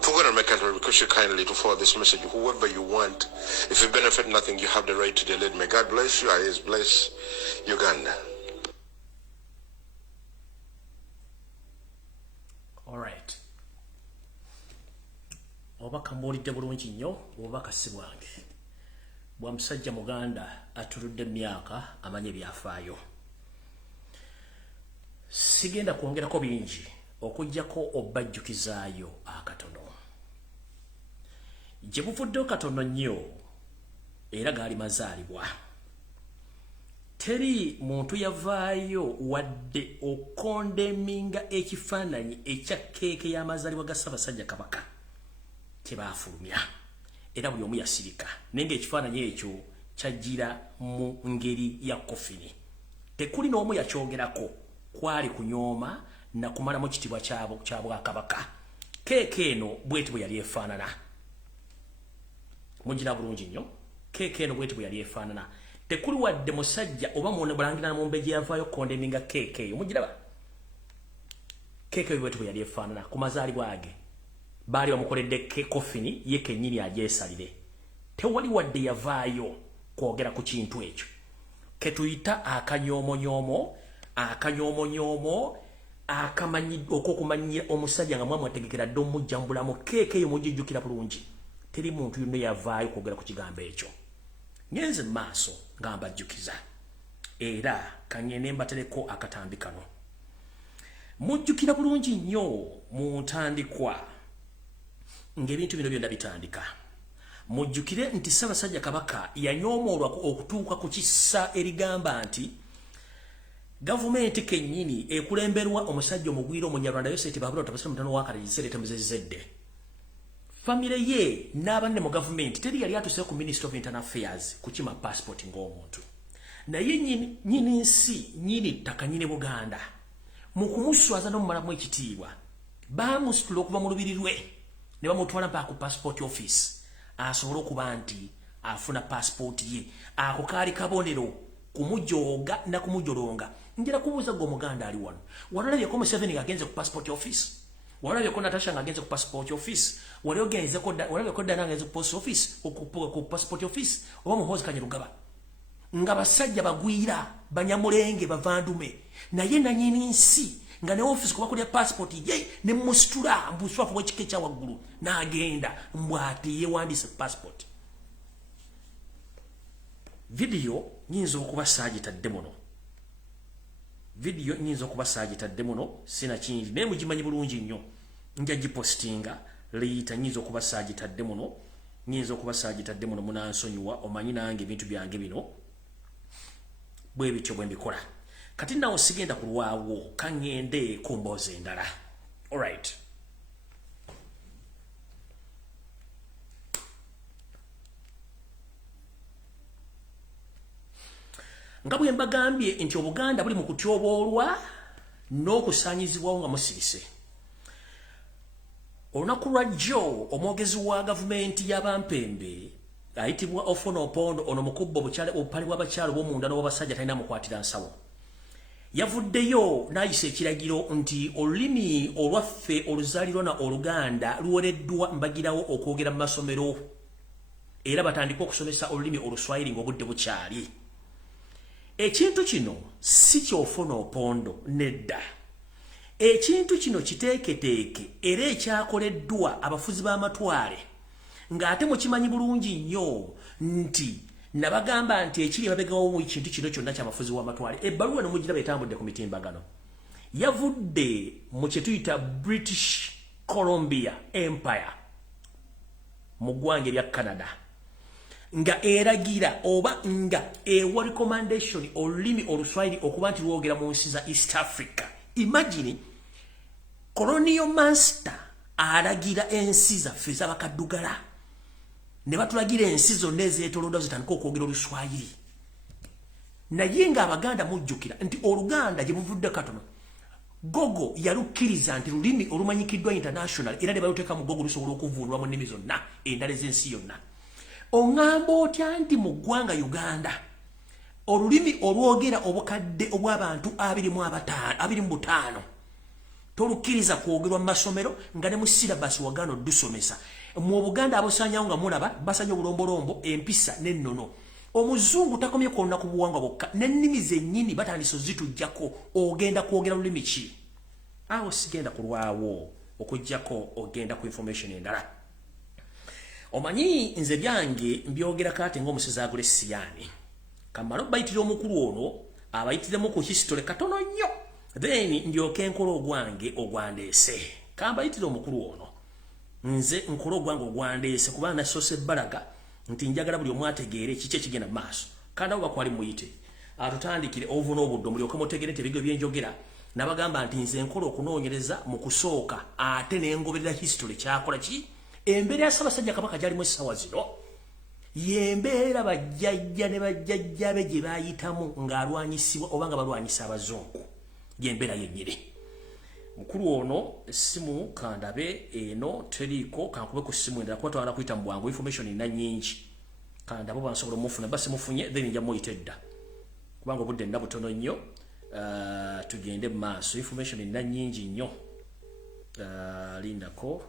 For God and my country, I request you kindly to forward this message whoever you want. If you benefit nothing, you have the right to delete. May God bless you. I bless Uganda. All right. Obaka mbulidde bulungi nnyo obaka si bwange. Bwa musajja Muganda atuludde emyaka amanye byafaayo. Sigenda kwongerako bingi okujjako obajjukizaayo akatono. Gye buvuddeyo katono nnyo era gaali mazaalibwa. Teri muntu yavaayo wadde okondeminga ekifaananyi ekya keeke y'amazaalibwa ga Ssaabasajja Kabaka. Tebaafulumya era buli omu yasirika naye ng'ekifaananyi ekyo kyajjira mu ngeri ya kofini. Tekuli n'omu yakyogerako, kwali kunyooma na kumalamu kitibwa kya Bwakabaka. Keeke eno bweti bwe yali efaanana. Mugira bulungi nnyo. Keeke eno bweti bwe yali efaanana. Tekuli wadde musajja oba mulangira mu mbeje yavaayo kondeminga keeke eyo. Mugiraba? Keeke eyo bweti bwe yali efaanana ku mazaalibwa ge. Baali bamukoledde kofini ye kennyini agyesalire. Tewali wadde yavaayo kwogera ku kintu ekyo. Ketuyita akanyoomonyomo akamanyi okumanyira omusajja nga mwamutegekera dde omujjambulamu keeke eyo mugijjukira bulungi. Teri muntu yonna yavaayo kwogera ku kigambo ekyo. Ngenze maaso nga mbajjukiza era kangende mbatereko akatambi kano. Mujjukira bulungi nnyo mu ntandikwa ng'ebintu bino byonna bitandika. Mujjukire nti Ssaabasajja Kabaka yanyoomolwa okutuuka ku kissa erigamba nti gavumenti kennyini ekulemberwa omusajja omugwira Omunyarwanda Yoseti Babula Tabasira mutano wakale yisere temuzezedde. Famire ye n'abanne mu gavumenti teri yali atuse ku Ministry of Internal Affairs kukima passport ng'omuntu. Naye nyini nsi nyini ttaka nyini Buganda mu kumuswaza n'omumalamu ekitiibwa baamusitula okuva mu lubiri lwe ne bamutwala mpaka ku passport office asobole okuba nti afuna passport ye. Ako kaali kabonero kumujooga na kumujolonga. Njira kubuuza gwe Omuganda ali wano. Walalabyeko Museveni ng'agenze ku passport office. Walabyeko Natasha ng'agenze ku passport office. Walabyeko Dana ng'agenze ku post office, ku passport office. Oba Muhoozi Kanyarugaba. Nga basajja bagwira banyamulenge bavandume. Naye nannyini nsi nga ne office kuba kulya passport ye ne musitula mbuswafu w'ekika ekya waggulu n'agenda mbw'ati yeewandiise passport. Video nyinza okuba saagitadde muno. Video nyinza okuba saagitadde muno sina kindi naye mugimanyi bulungi nnyo. Nja gipostinga liyita nyinza okuba saagitadde muno. Nyinza okuba saagitadde muno munansonyiwa omanyi nange ebintu byange bino bwe bityo bwe mbikola. Kati nawo sigenda kulwawo kangende ku mboozi endala. Alright. Nga bwe mbagambye nti Obuganda buli mu kutyoboolwa n'okusaanyizibwawo nga musirise. Olunaku lwa jjo omwogezi wa gavumenti y'abampembe ayitibwa Ofuna Opondo ono mukubbo obupale bw'abakyalo b'omunda n'obw'abasajja talina mukwatira nsawo. Yavuddeyo n'ayisa ekiragiro nti olulimi olwaffe oluzaalirwana Oluganda luwereddwa mbagirawo okwogera mu masomero era batandika okusomesa olulimi Oluswayiri ng'obudde bukyali. Ekintu kino si ky'Ofuna Opondo nedda. Ekintu kino kiteeketeeke era ekyakoleddwa abafuzi b'amatwale ng'ate mukimanyi bulungi nnyo nti nabagamba nti ekiri emabeggawo mu kintu kino kyonna ky'abafuzi b'amatwale ebbaluwa ne mugiraba etambudde ku mitimbagano. Yavudde mu kye tuyita British Columbia Empire mu ggwanga erya Canada nga eragira oba nga ewa recommendation olulimi Oluswayiri okuba nti lwogera mu nsi za East Africa. Imagine colonial master alagira ensi zaffe z'abakaddugala ne batulagira ensi zonna ezeetoolodde zitandika okwogera Oluswayiri. Naye ng'Abaganda mujjukira nti Oluganda gye muvudde katono Gogo yalukkiriza nti lulimi olumanyikiddwa international era ne baluteeka mu Gogo lusobola okuvuunulwa mu nnimi zonna endala ez'ensi yonna. Oŋŋamba otya nti mu ggwanga Uganda olulimi olwogera obukadde obw'abantu 25 tolukkiriza kwogerwa mu masomero nga ne mu syllabus wagaana oddusomesa. Mu Buganda abosanyawo nga mulaba basanya obulombolombo empisa n'ennono. Omuzungu takomye kwonna ku buwangwa bwokka n'ennimi zennyini batandise ozitujjako ogenda kwogera lulimi ki? Awo sigenda kulwawo okuggyako ogenda ku information endala. Omanyi nze byange mbyogerako ate ng'omusezi agula essiyani. Kamala obayitira omukulu ono abayitiremu ku history katono nnyo then ndyoke enkola ogwange ogwandeese. Kambayitira omukulu ono nze nkola ogwange ogwandeese kubanga nasoose ebbalaga nti njagala buli omu ategeere kiki ekigenda mu maaso. Kandi abo bakwali muyite atutandikire ovu n'obuddo mulyoke mutegeere nti ebigo byenjogera nabagamba nti nze nkola okunoonyereza mu kusooka ate ne ngoberera history kyakola ki. Embeera ya Ssaabasajja Kabaka gyalimu essaawa zino y'embeera bajjajja ne bajjajjabe gye baayitamu ng'alwanyisibwa oba nga balwanyisa Abazungu. Y'embeera yennyini. Mukulu ono essimu kandabe eno teriiko kankube ku ssimu endala kuba twagala kuyita mu bwangu information ina nnyingi. Kandabo bansobola omufuna basi mufunye then nja muyita edda. Kubanga obudde nna butono nnyo tugende mu maaso information ina nnyingi nnyo. Lindako.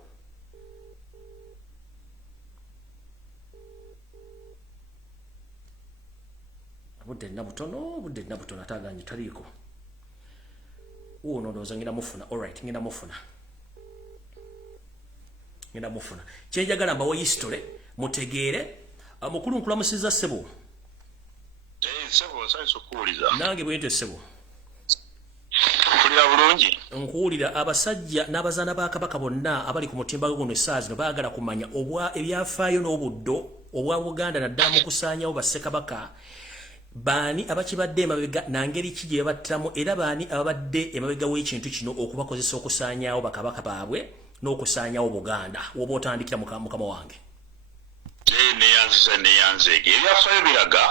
Budde nna butono ataganye taliiko. Uno ndowooza ngenda mufuna. Alright, ngenda mufuna. Kyenjagala mbawa history mutegeere. Mukulu nkulamusiza ssebo. Ssebo nsanyusa okuwulira. Nange bwente ssebo. Mpulira bulungi. Nkuwulira abasajja n'abazaana ba Kabaka bonna abali ku mutimba guno essaawa zino baagala kumanya ebyafaayo n'obuddo obwa Buganda naddala mu kusaanyawo Bassekabaka. Baani abakibadde emabega nangeri ki gye battamu era baani ababadde emabega w'ekintu kino okubakozesa okusaanyawo bakabaka baabwe n'okusaanyawo Buganda woba otandikira mukama wange. Neyanzege ebyafaayo biraga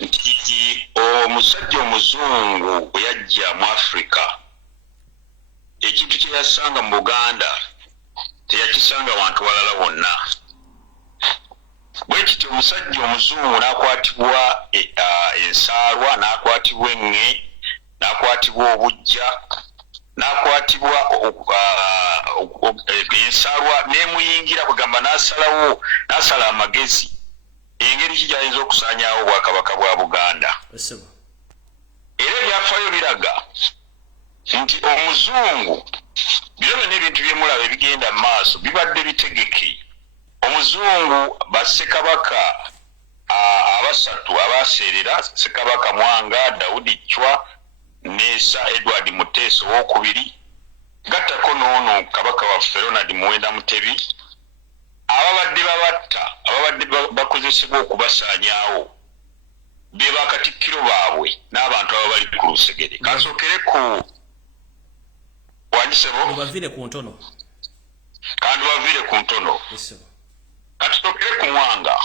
nti omusajja omuzungu bwe yajja mu Afrika ekintu kye yasanga mu Buganda teyakisanga bantu balala bonna. Bwekiti omusajja omuzungu n'akwatibwa ensaalwa n'akwatibwa eŋŋe n'akwatibwa obujja n'akwatibwa ensaalwa n'emuyingira kugamba n'asala amagezi engeri ki gy'ayinza okusaanyaawo Obwakabaka bwa Buganda. Era ebyafaayo biraga nti omuzungu byobe n'ebintu byemulaba ebigenda maaso bibadde bitegeke. Omuzungu Bassekabaka abasatu abaseerera Ssekabaka Mwanga, Daudi Chwa ne Sir Edward Muteesa owookubiri gattako n'ono Kabaka waffe Ronald Muwenda Mutebi ababadde babatta ababadde bakozesebwa okubasaanyaawo be bakatikkiro baabwe n'abantu ababali ku lusegere. Kansokere ku wanyisebo bavire ku ntono kandi bavire ku ntono katusokere ku Mwanga.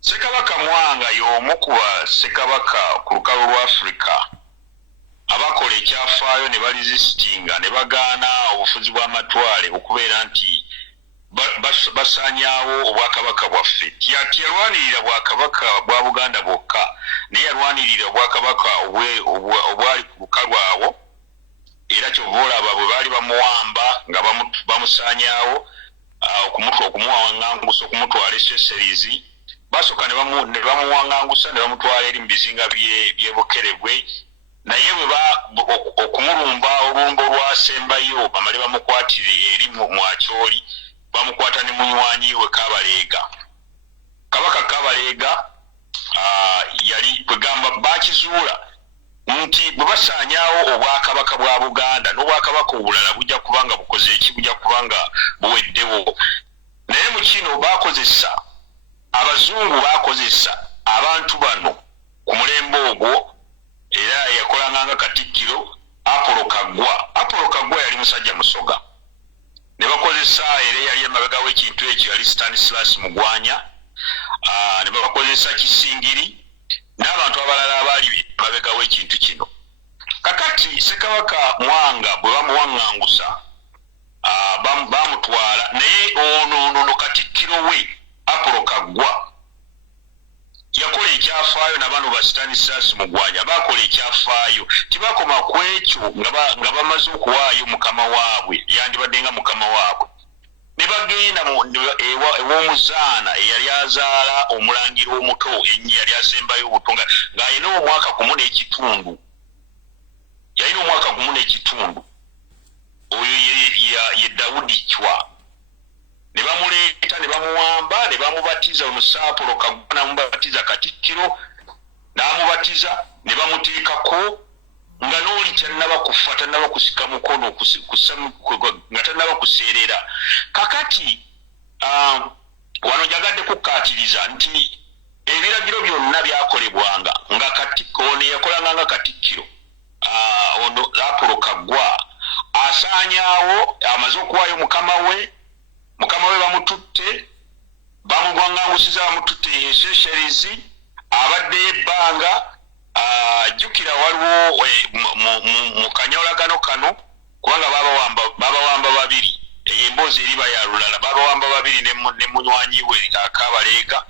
Ssekabaka Mwanga y'omu ku Bassekabaka ku lukalu lwa Afrika abakola ekyafaayo ne balizisitinga ne bagaana obufuzi bw'amatwale okubeera nti basaanyaawo obwakabaka bwaffe. Tiyalwanirira bwakabaka bwa Buganda bwokka naye yalwanirira obwakabaka obwali ku lukalu awo, era kyova olaba bwe baali bamuwamba nga bamusaanyaawo okumuwangangusa okumutwala eseserizi basooka ne bamuwangangusa ne bamutwala eri mu bizinga by'ebukerebwe, naye okumulumba olumbo lwasembayo bamale bamukwatire eri mu Akyoli bamukwata ne munywanyi we Kabaleega. Kabaka Kabaleega yali kwegamba bakizuula nti bwe basaanyaawo obwakabaka bwa Buganda n'obwakabaka obulala bujja kubanga bukoze eki, bujja kubanga buweddewo. Naye mu kino bakozesa abazungu bakozesa abantu bano ku mulembe ogwo, era yakolanga nga Katikkiro Apollo Kaggwa. Apollo Kaggwa yali musajja musoga. Ne bakozesa era yali emabega w'ekintu ekyo yali Stanislas Mugwanya, ne bakozesa Kisingiri n'abantu abalala abaali emabega w'ekintu kino. Kakati Ssekabaka Mwanga bwe bamuwaŋŋangusa bamutwala, naye ono Katikkiro we Apollo Kaggwa yakola ekyafaayo na bano ba Stanislas Mugwanya bakola ekyafaayo. Tibakoma ku ekyo nga bamaze okuwaayo mukama waabwe, yandibadde nga mukama waabwe, ne bagenda ew'omuzaana eyali azaala omulangira omuto ennyo yali asembayo obutonga ng'alina omwaka gumu n'ekitundu. Yalina omwaka gumu n'ekitundu. Oyo ye Daudi Chwa. Ne bamuleeta ne bamuwamba ne bamubatiza Apollo Kaggwa n'amubatiza Katikkiro n'amubatiza ne bamuteekako nga n'oli tannaba kufa tannaba kusika mukono nga tannaba kuseerera. Kakati wano njagadde kukkaatiriza nti ebiragiro byonna byakolebwanga nga Katikkiro ne yakolanga nga Katikkiro ono Apollo Kaggwa asaanyaawo amaze okuwaayo mukama we bamututte bamugwangangusiza bamututte esesherizi abadde ebbanga. Jjukira waliwo mu kanyolagano kano kubanga babawamba babiri, emboozi eriba ya lulala, babawamba babiri ne munywanyi we Kabaleega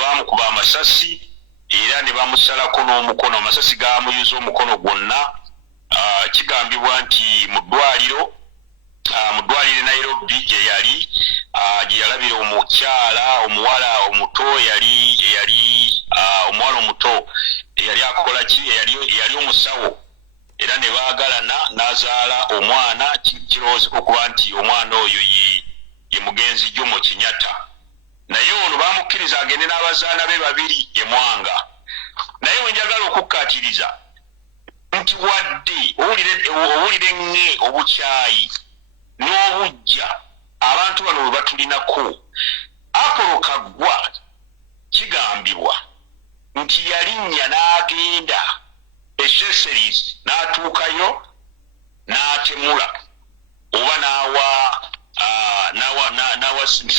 bamukuba amasasi era ne bamusalako n'omukono, amasasi gaamuyuza omukono gwonna. Kigambibwa nti mu ddwaliro Nairobi gye yalabira omuwala omuto omuwala omuto eyali akola ki eyali omusawo, era ne baagalana n'azaala omwana. Kirowooza okuba nti omwana oyo ye mugenzi Jomo Kinyatta, naye ono baamukkiriza agende n'abazaana be babiri ye Mwanga. Naye we njagala okukkaatiriza nti wadde owulire ŋŋe obukyayi n'obujja abantu bano bwe batulinako, Apollo Kaggwa kigambibwa nti yalinnya n'agenda eseserizi n'atuukayo n'atemula oba n'awa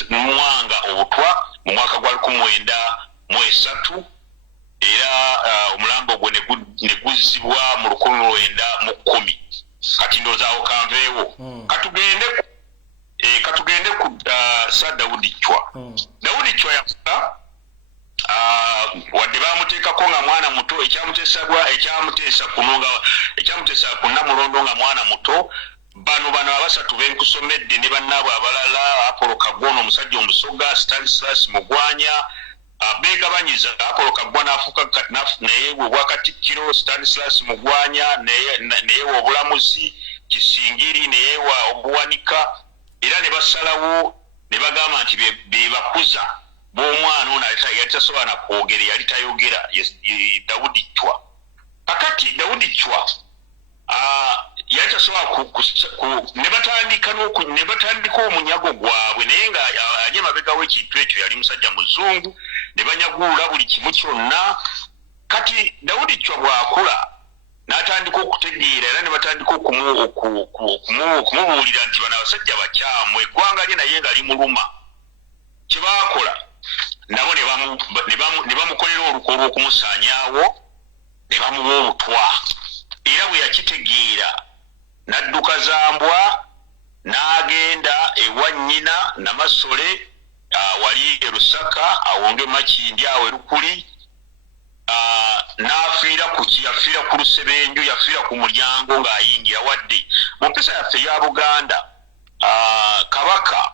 Mwanga obutwa mu mwaka gwa 1903, era omulambo gwe ne guzzibwa mu 1910. Kati ndozaawo kanveewo. Katugende ku Sir Daudi Chwa. Daudi Chwa yafuka wadde baamuteekako nga mwana muto, ekyamuteesa kunnamulondo nga mwana muto. Bano abasatu benkusomedde ne bannaabwe abalala, Apollo Kaggwa omusajja omusoga, Stanislas Mugwanya, begabanyiza Apollo Kagwa n'afuka naye Bwakatikkiro Stanislas Mugwanya naye obulamuzi Kisingiri naye wa Obuwanika era ne basalawo ne bagamba nti bebakuza b'omwana ono yatasobola na kwogera yali tayogera Daudi Chwa kakati Daudi Chwa yatasobola ne batandika omunyago gwabwe naye nga ajye mabega w'ekintu ekyo yali musajja muzungu ne banyaguula buli kimu kyonna kati Daudi Chwa bw'akula n'atandika okutegeera era ne batandika okumubuulira nti bano abasajja bakyamu eggwanga lye naye nga limuluma kye baakola nabo ne bamukolera olukwe olw'okumusaanyaawo ne bamuwa obutwa era bwe yakitegeera n'adduka Zambwa n'agenda ewa nnyina Namasole wali e Lusaka awonge Makindi awo Erukuli n'afiira yafiira ku Lusebenju yafiira ku mulyango ng'ayingira wadde mu mpisa yaffe ya Buganda Kabaka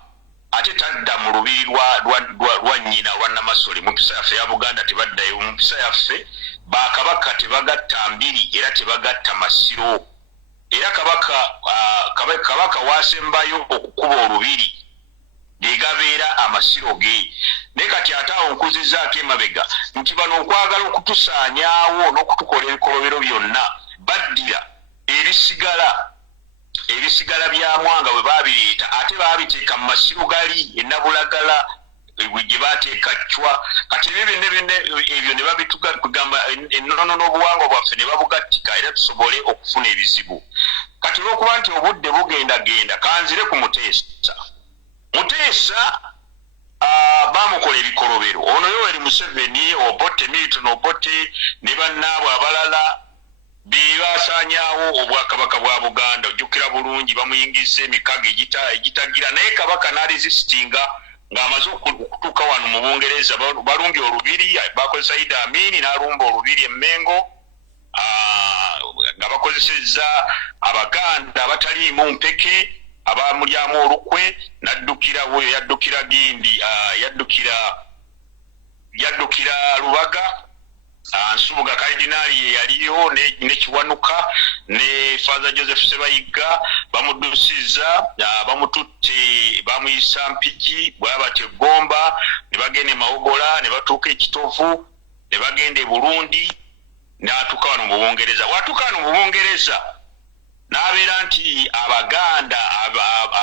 ate tadda mu lubiri lwa nnyina lwa Namasole mu mpisa yaffe ya Buganda tebaddayo mu mpisa yaffe bakabaka tebagatta mbiri era tebagatta Masiro era kabaka wasembayo okukuba olubiri gegabeera amasiro ge ne kati ate awo nkuzizaako emabega nti bano okwagala okutusaanyaawo n'okutukola ebikolobero byonna baddira ebisigala bya Mwanga bwe babireeta ate baabiteeka mu masiro gali enabulagala gye baateeka Chwa kati ebyo ne babitugamba ennono n'obuwangwa bwaffe ne babugattika era tusobole okufuna ebizibu kati olw'okuba nti obudde bugendagenda kanzire ku Muteesa bamukola ebikolobero ono Yoweri Museveni Obote Milton Obote ne bannaabwe abalala bebasaanyaawo obwakabaka bwa Buganda ojjukira bulungi bamuyingiza emikago egitagira naye kabaka n'aresistinga ng'amaze okutuuka wano mu Bungereza balumbye olubiri bakozesa Idi Amin n'alumba olubiri e Mengo nga bakozesezza Abaganda abataliimu mpeke abamulyamu olukwe n'addukira we yaddukira Gindi yaddukira Lubaga Nsubuga Kardinali ye yaliyo ne Kiwanuka ne Father Joseph Sebayiga bamuddusiza bamututte bamuyisa Mpigi bwabate Gomba ne bagende Mawogola ne batuuka Ekitovu ne bagende Burundi n'atuuka wano mu Bungereza watuuka wano mu Bungereza n'abeera nti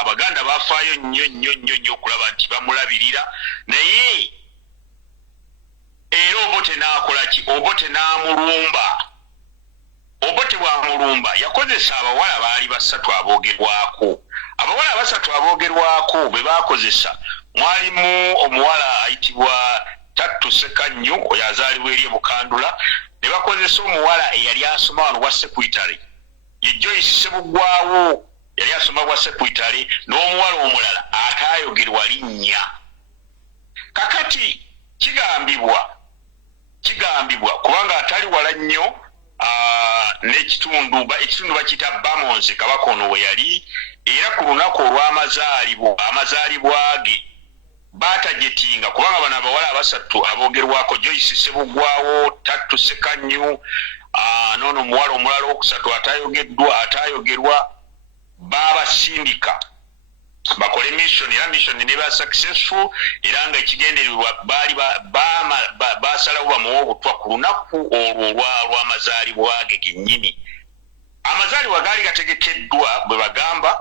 Abaganda bafaayo nnyo okulaba nti bamulabirira naye era Obote n'akola ki Obote n'amulumba Obote bw'amulumba yakozesa abawala baali basatu aboogerwako abawala basatu aboogerwako be baakozesa mwalimu omuwala ayitibwa Tattu Sekanyu oyo azaalibwa eri Bukandula ne bakozesa omuwala eyali asoma wano wa Sekwitale ye Joyce Sebugwawo yali asoma wa Sekwitale n'omuwala omulala ataayogerwa linnya kakati kigambibwa kubanga atali wala nnyo n'ekitundu bakiyita Bamonze kabaka ono we yali era ku lunaku olw'amazaalibwa ge baatajetinga kubanga bano abawala abasatu aboogerwako Joyce Sebugwawo Tattu Sekanyu n'ono omuwala omulala owokusatu ataayogerwa baabasindika bakole mission era mission ne ba successful era nga ekigendererwa baali basalawo bamuwa obutwa ku lunaku olwo olw'amazaalibwa ge gennyini amazaalibwa gaali gategekeddwa bwe bagamba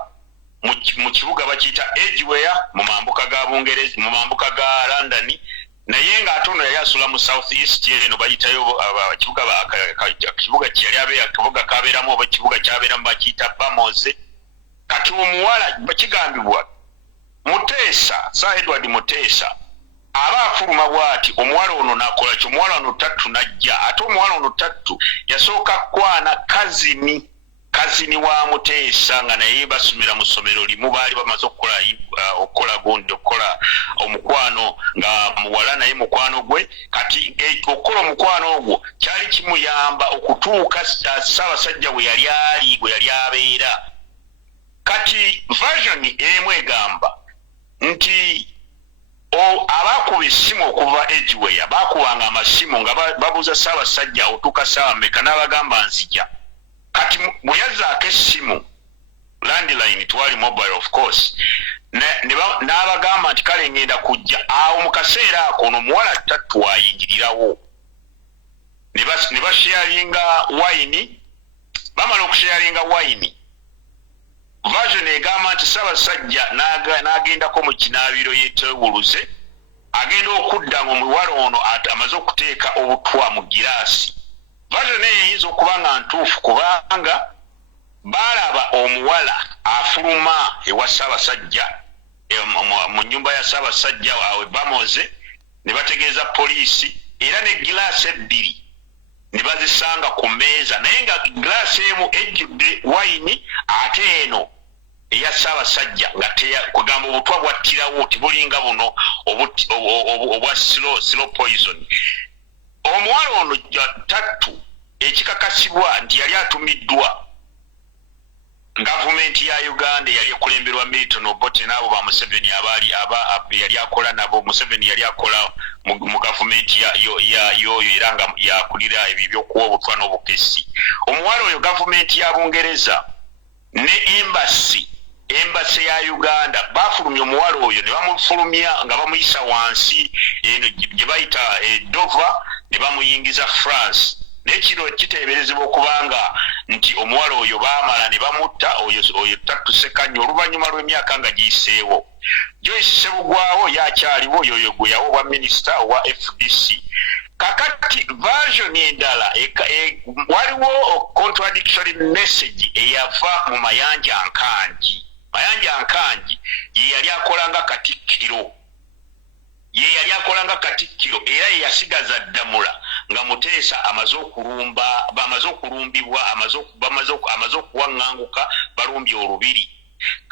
mu kibuga bakiyita Edgware mu mambuka ga Bungereza mu mambuka ga London naye ng'ate ono yali asula mu South East eno bayitayo kibuga kabeeramu oba kibuga kyabeeramu bakiyita Bamoze kati omuwala bakigambibwa Muteesa Sir Edward Muteesa aba afuluma bw'ati omuwala ono n'akola ki omuwala ono Tattu n'ajja ate omuwala ono Tattu yasooka kwana kazini wa Muteesa nga naye basomera mu ssomero limu baali bamaze okukola omukwano nga muwala naye mukwano gwe kati okukola omukwano ogwo kyali kimuyamba okutuuka Ssaabasajja we yali abeera kati version emu egamba nti abakuba essimu okuva edgeweya bakubanga amasimu nga babuuza Ssaabasajja otuuka ssaawa mmeka n'abagamba nzija kati bwe yazzaako essimu landline twali mobile of course n'abagamba nti kale ngenda kujja awo mu kaseera ako n'omuwala ttatu ayingirirawo ne basharinga wayini bamala okusharinga wayini version egamba nti Ssaabasajja n'agendako mu kinaabiro yeetewuluze agenda okudda ng'omuwala ono amaze okuteeka obutwa mu giraasi version eyo eyinza okuba nga ntuufu kubanga balaba omuwala afuluma ewa Ssaabasajja mu nnyumba ya Ssaabasajja wawe bamoze ne bategeeza poliisi era ne giraasi ebbiri ne bazisanga ku mmeeza naye nga giraasi emu ejjudde wayini ate eno eya Ssaabasajja nga kugamba obutwa bwattirawo tibulinga buno obwa slow poison. Omuwala ono ttatu ekikakasibwa nti yali atumiddwa gavumenti ya Uganda yali okulemberwa Milton Obote n'abo ba Museveni yali akola nabo. Museveni yali akola mu gavumenti yoyo era nga yakulira ebyo by'okuwa obutwa n'obukesi. Omuwala oyo gavumenti ya Bungereza ne embassy ya Uganda bafulumya omuwala oyo ne bamufulumya nga bamuyisa wansi eno gye bayita Dover ne bamuyingiza France. Nekiro kiteeberezebwa okubanga nti omuwala oyo baamala ne bamutta oyo ttatu Ssekanywa oluvannyuma lw'emyaka nga giyiseewo. Joyce Sebugwawo yakyaliwo yoyo gwe yawa obwa minisita owa FDC. Kakati version endala waliwo contradictory message eyava mu Mayanja Nkangi. Mayanja Nkangi ye yali akolanga Katikkiro era ye yasigaza Ddamula nga Muteesa amaze okulumbibwa amaze okuwaŋŋanguka balumbye olubiri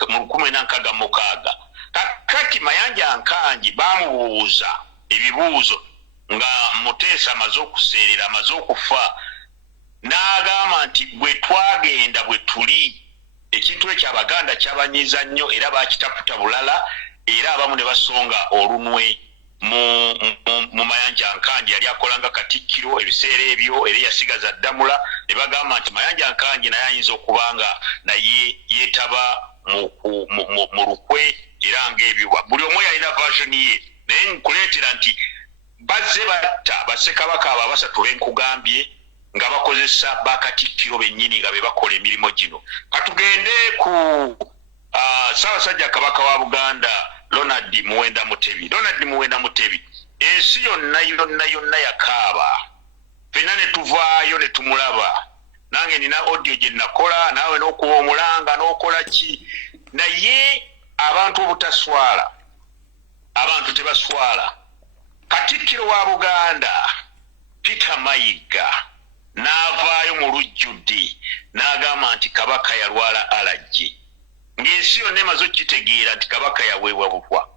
mu 1996. Kakati Mayanja Nkangi bamubuuza ebibuuzo nga Muteesa amaze okuseerera amaze okufa n'agamba nti bwe twagenda bwe tuli ekintu ekyo Abaganda kyabanyiiza nnyo era bakitaputa bulala era abamu ne basonga olunwe mu Mayanja Nkangi yali akolanga Katikkiro ebiseera ebyo era yasigaza Ddamula ne bagamba nti Mayanja Nkangi naye ayinza okubanga naye yeetaba mu lukwe era ng'ebyo buli omu yalina version ye naye nkuleetera nti bazze batta bassekabaka abo abasatu benkugambye nga bakozesa bakatikkiro bennyini nga be bakola emirimu gino. Katugende ku Ssaabasajja Kabaka wa Buganda Ronald Muwenda Mutebi. Ensi yonna yakaaba. Ffenna ne tuvaayo ne tumulaba. Nange nina audio gye nakola naawe n'okuba omulanga n'okola ki. Naye abantu obutaswala. Abantu tebaswala. Katikkiro wa Buganda Peter Mayiga n'avaayo mu lujjudde n'agamba nti Kabaka yalwala allergy. Ng'ensi yonna emaze okitegeera nti Kabaka yaweebwa butwa.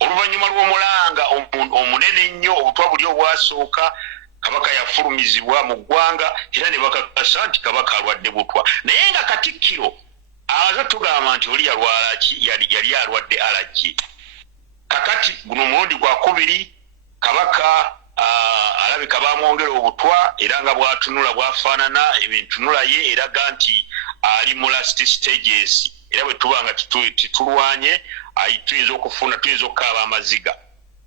Oluvannyuma lw'omulanga omunene ennyo obutwa buli obwasooka Kabaka yafulumizibwa mu ggwanga era ne bakakasa nti Kabaka alwadde butwa. Naye nga Katikkiro amaze tugamba nti oli yalwala ki yali alwadde allergy. Kakati guno mulundi gwa kubiri Kabaka alabika bamwongera obutwa era nga bwatunula bwafaanana ebintunula ye eraga nti ali mu last stages era bwe tubanga titulwanye tuyinza okufuna tuyinza okukaaba amaziga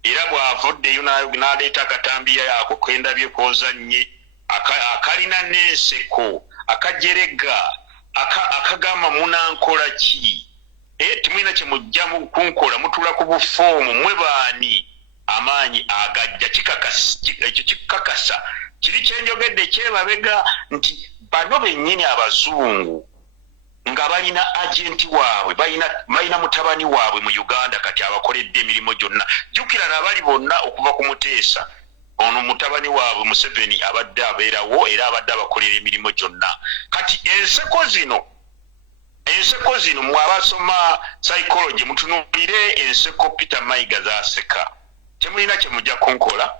era bw'avuddeyo n'aleeta akatambiya yaako kendabye kozannye akalina n'enseko akajerega akagamba munankola ki timulina kye mujja kunkola mutula ku bufoomu mwe baani amaanyi agajja ekyo kikakasa kiri kyenjogedde kyemabega nti bano bennyini Abazungu nga balina agenti waabwe balina mutabani waabwe mu Uganda kati abakoledde emirimu gyonna. Jjukira n'abali bonna okuva ku Muteesa ono mutabani waabwe Museveni abadde abeerawo era abadde abakolera emirimu gyonna. Kati enseko zino mwe abasoma psychology mutunuulire enseko Peter Mayiga zaaseka. Temulina kye mujja kunkola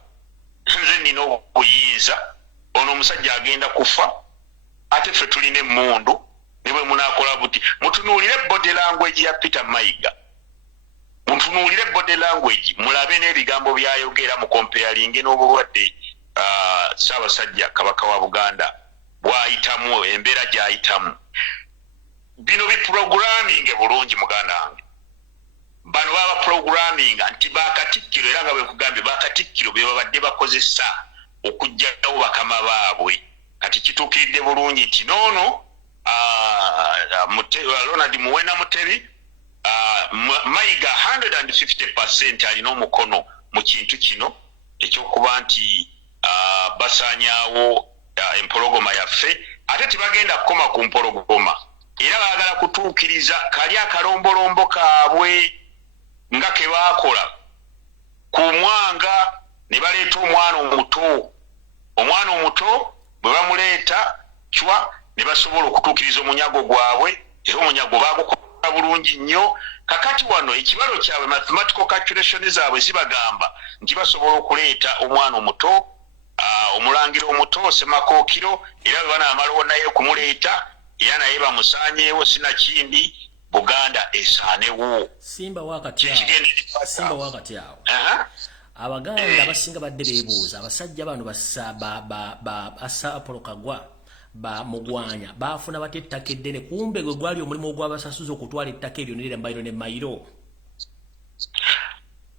nze nina obuyinza ono omusajja agenda kufa ate ffe tulina emmundu ne bwe munaakola buti mutunuulire body language ya Peter Mayiga muntunuulire body language mulabe n'ebigambo byayogera mu comparing n'obulwadde Ssaabasajja Kabaka wa Buganda bw'ayitamu embeera gy'ayitamu. Bino biprogramming bulungi muganda wange. Bano baba programming nti bakatikkiro era nga bwe kugambye bakatikkiro be babadde bakozesa okujjawo bakama baabwe. Kati kituukiridde bulungi nti noono Ronald Muwenda Mutebi mayiga 150% alina omukono mu kintu kino ekyokuba nti basaanyaawo empologoma yaffe ate tebagenda kukoma ku mpologoma era baagala kutuukiriza kali akalombolombo kaabwe nga ke baakola ku mwanga ne baleeta omwana omuto bwe bamuleeta cwa ne basobola okutuukiriza omunyago gwabwe era omunyago baagukola bulungi nnyo. Kakati wano ekibalo kyabwe mathematical calculation zaabwe zibagamba nti basobola okuleeta omwana omuto omulangira omuto Semakookiro era bwe banaamalawo naye okumuleeta era naye bamusaanyeewo sinakindi Buganda esaanewo. Simba wakati awo Abaganda abasinga badde beebuuza abasajja bano assa Apollo Kagwa mugwanya baafuna bate ettaka eddene kumbe gwe gwali omulimu ogw'abasasuza okutwala ettaka eryo nerera mayiro ne mayiro.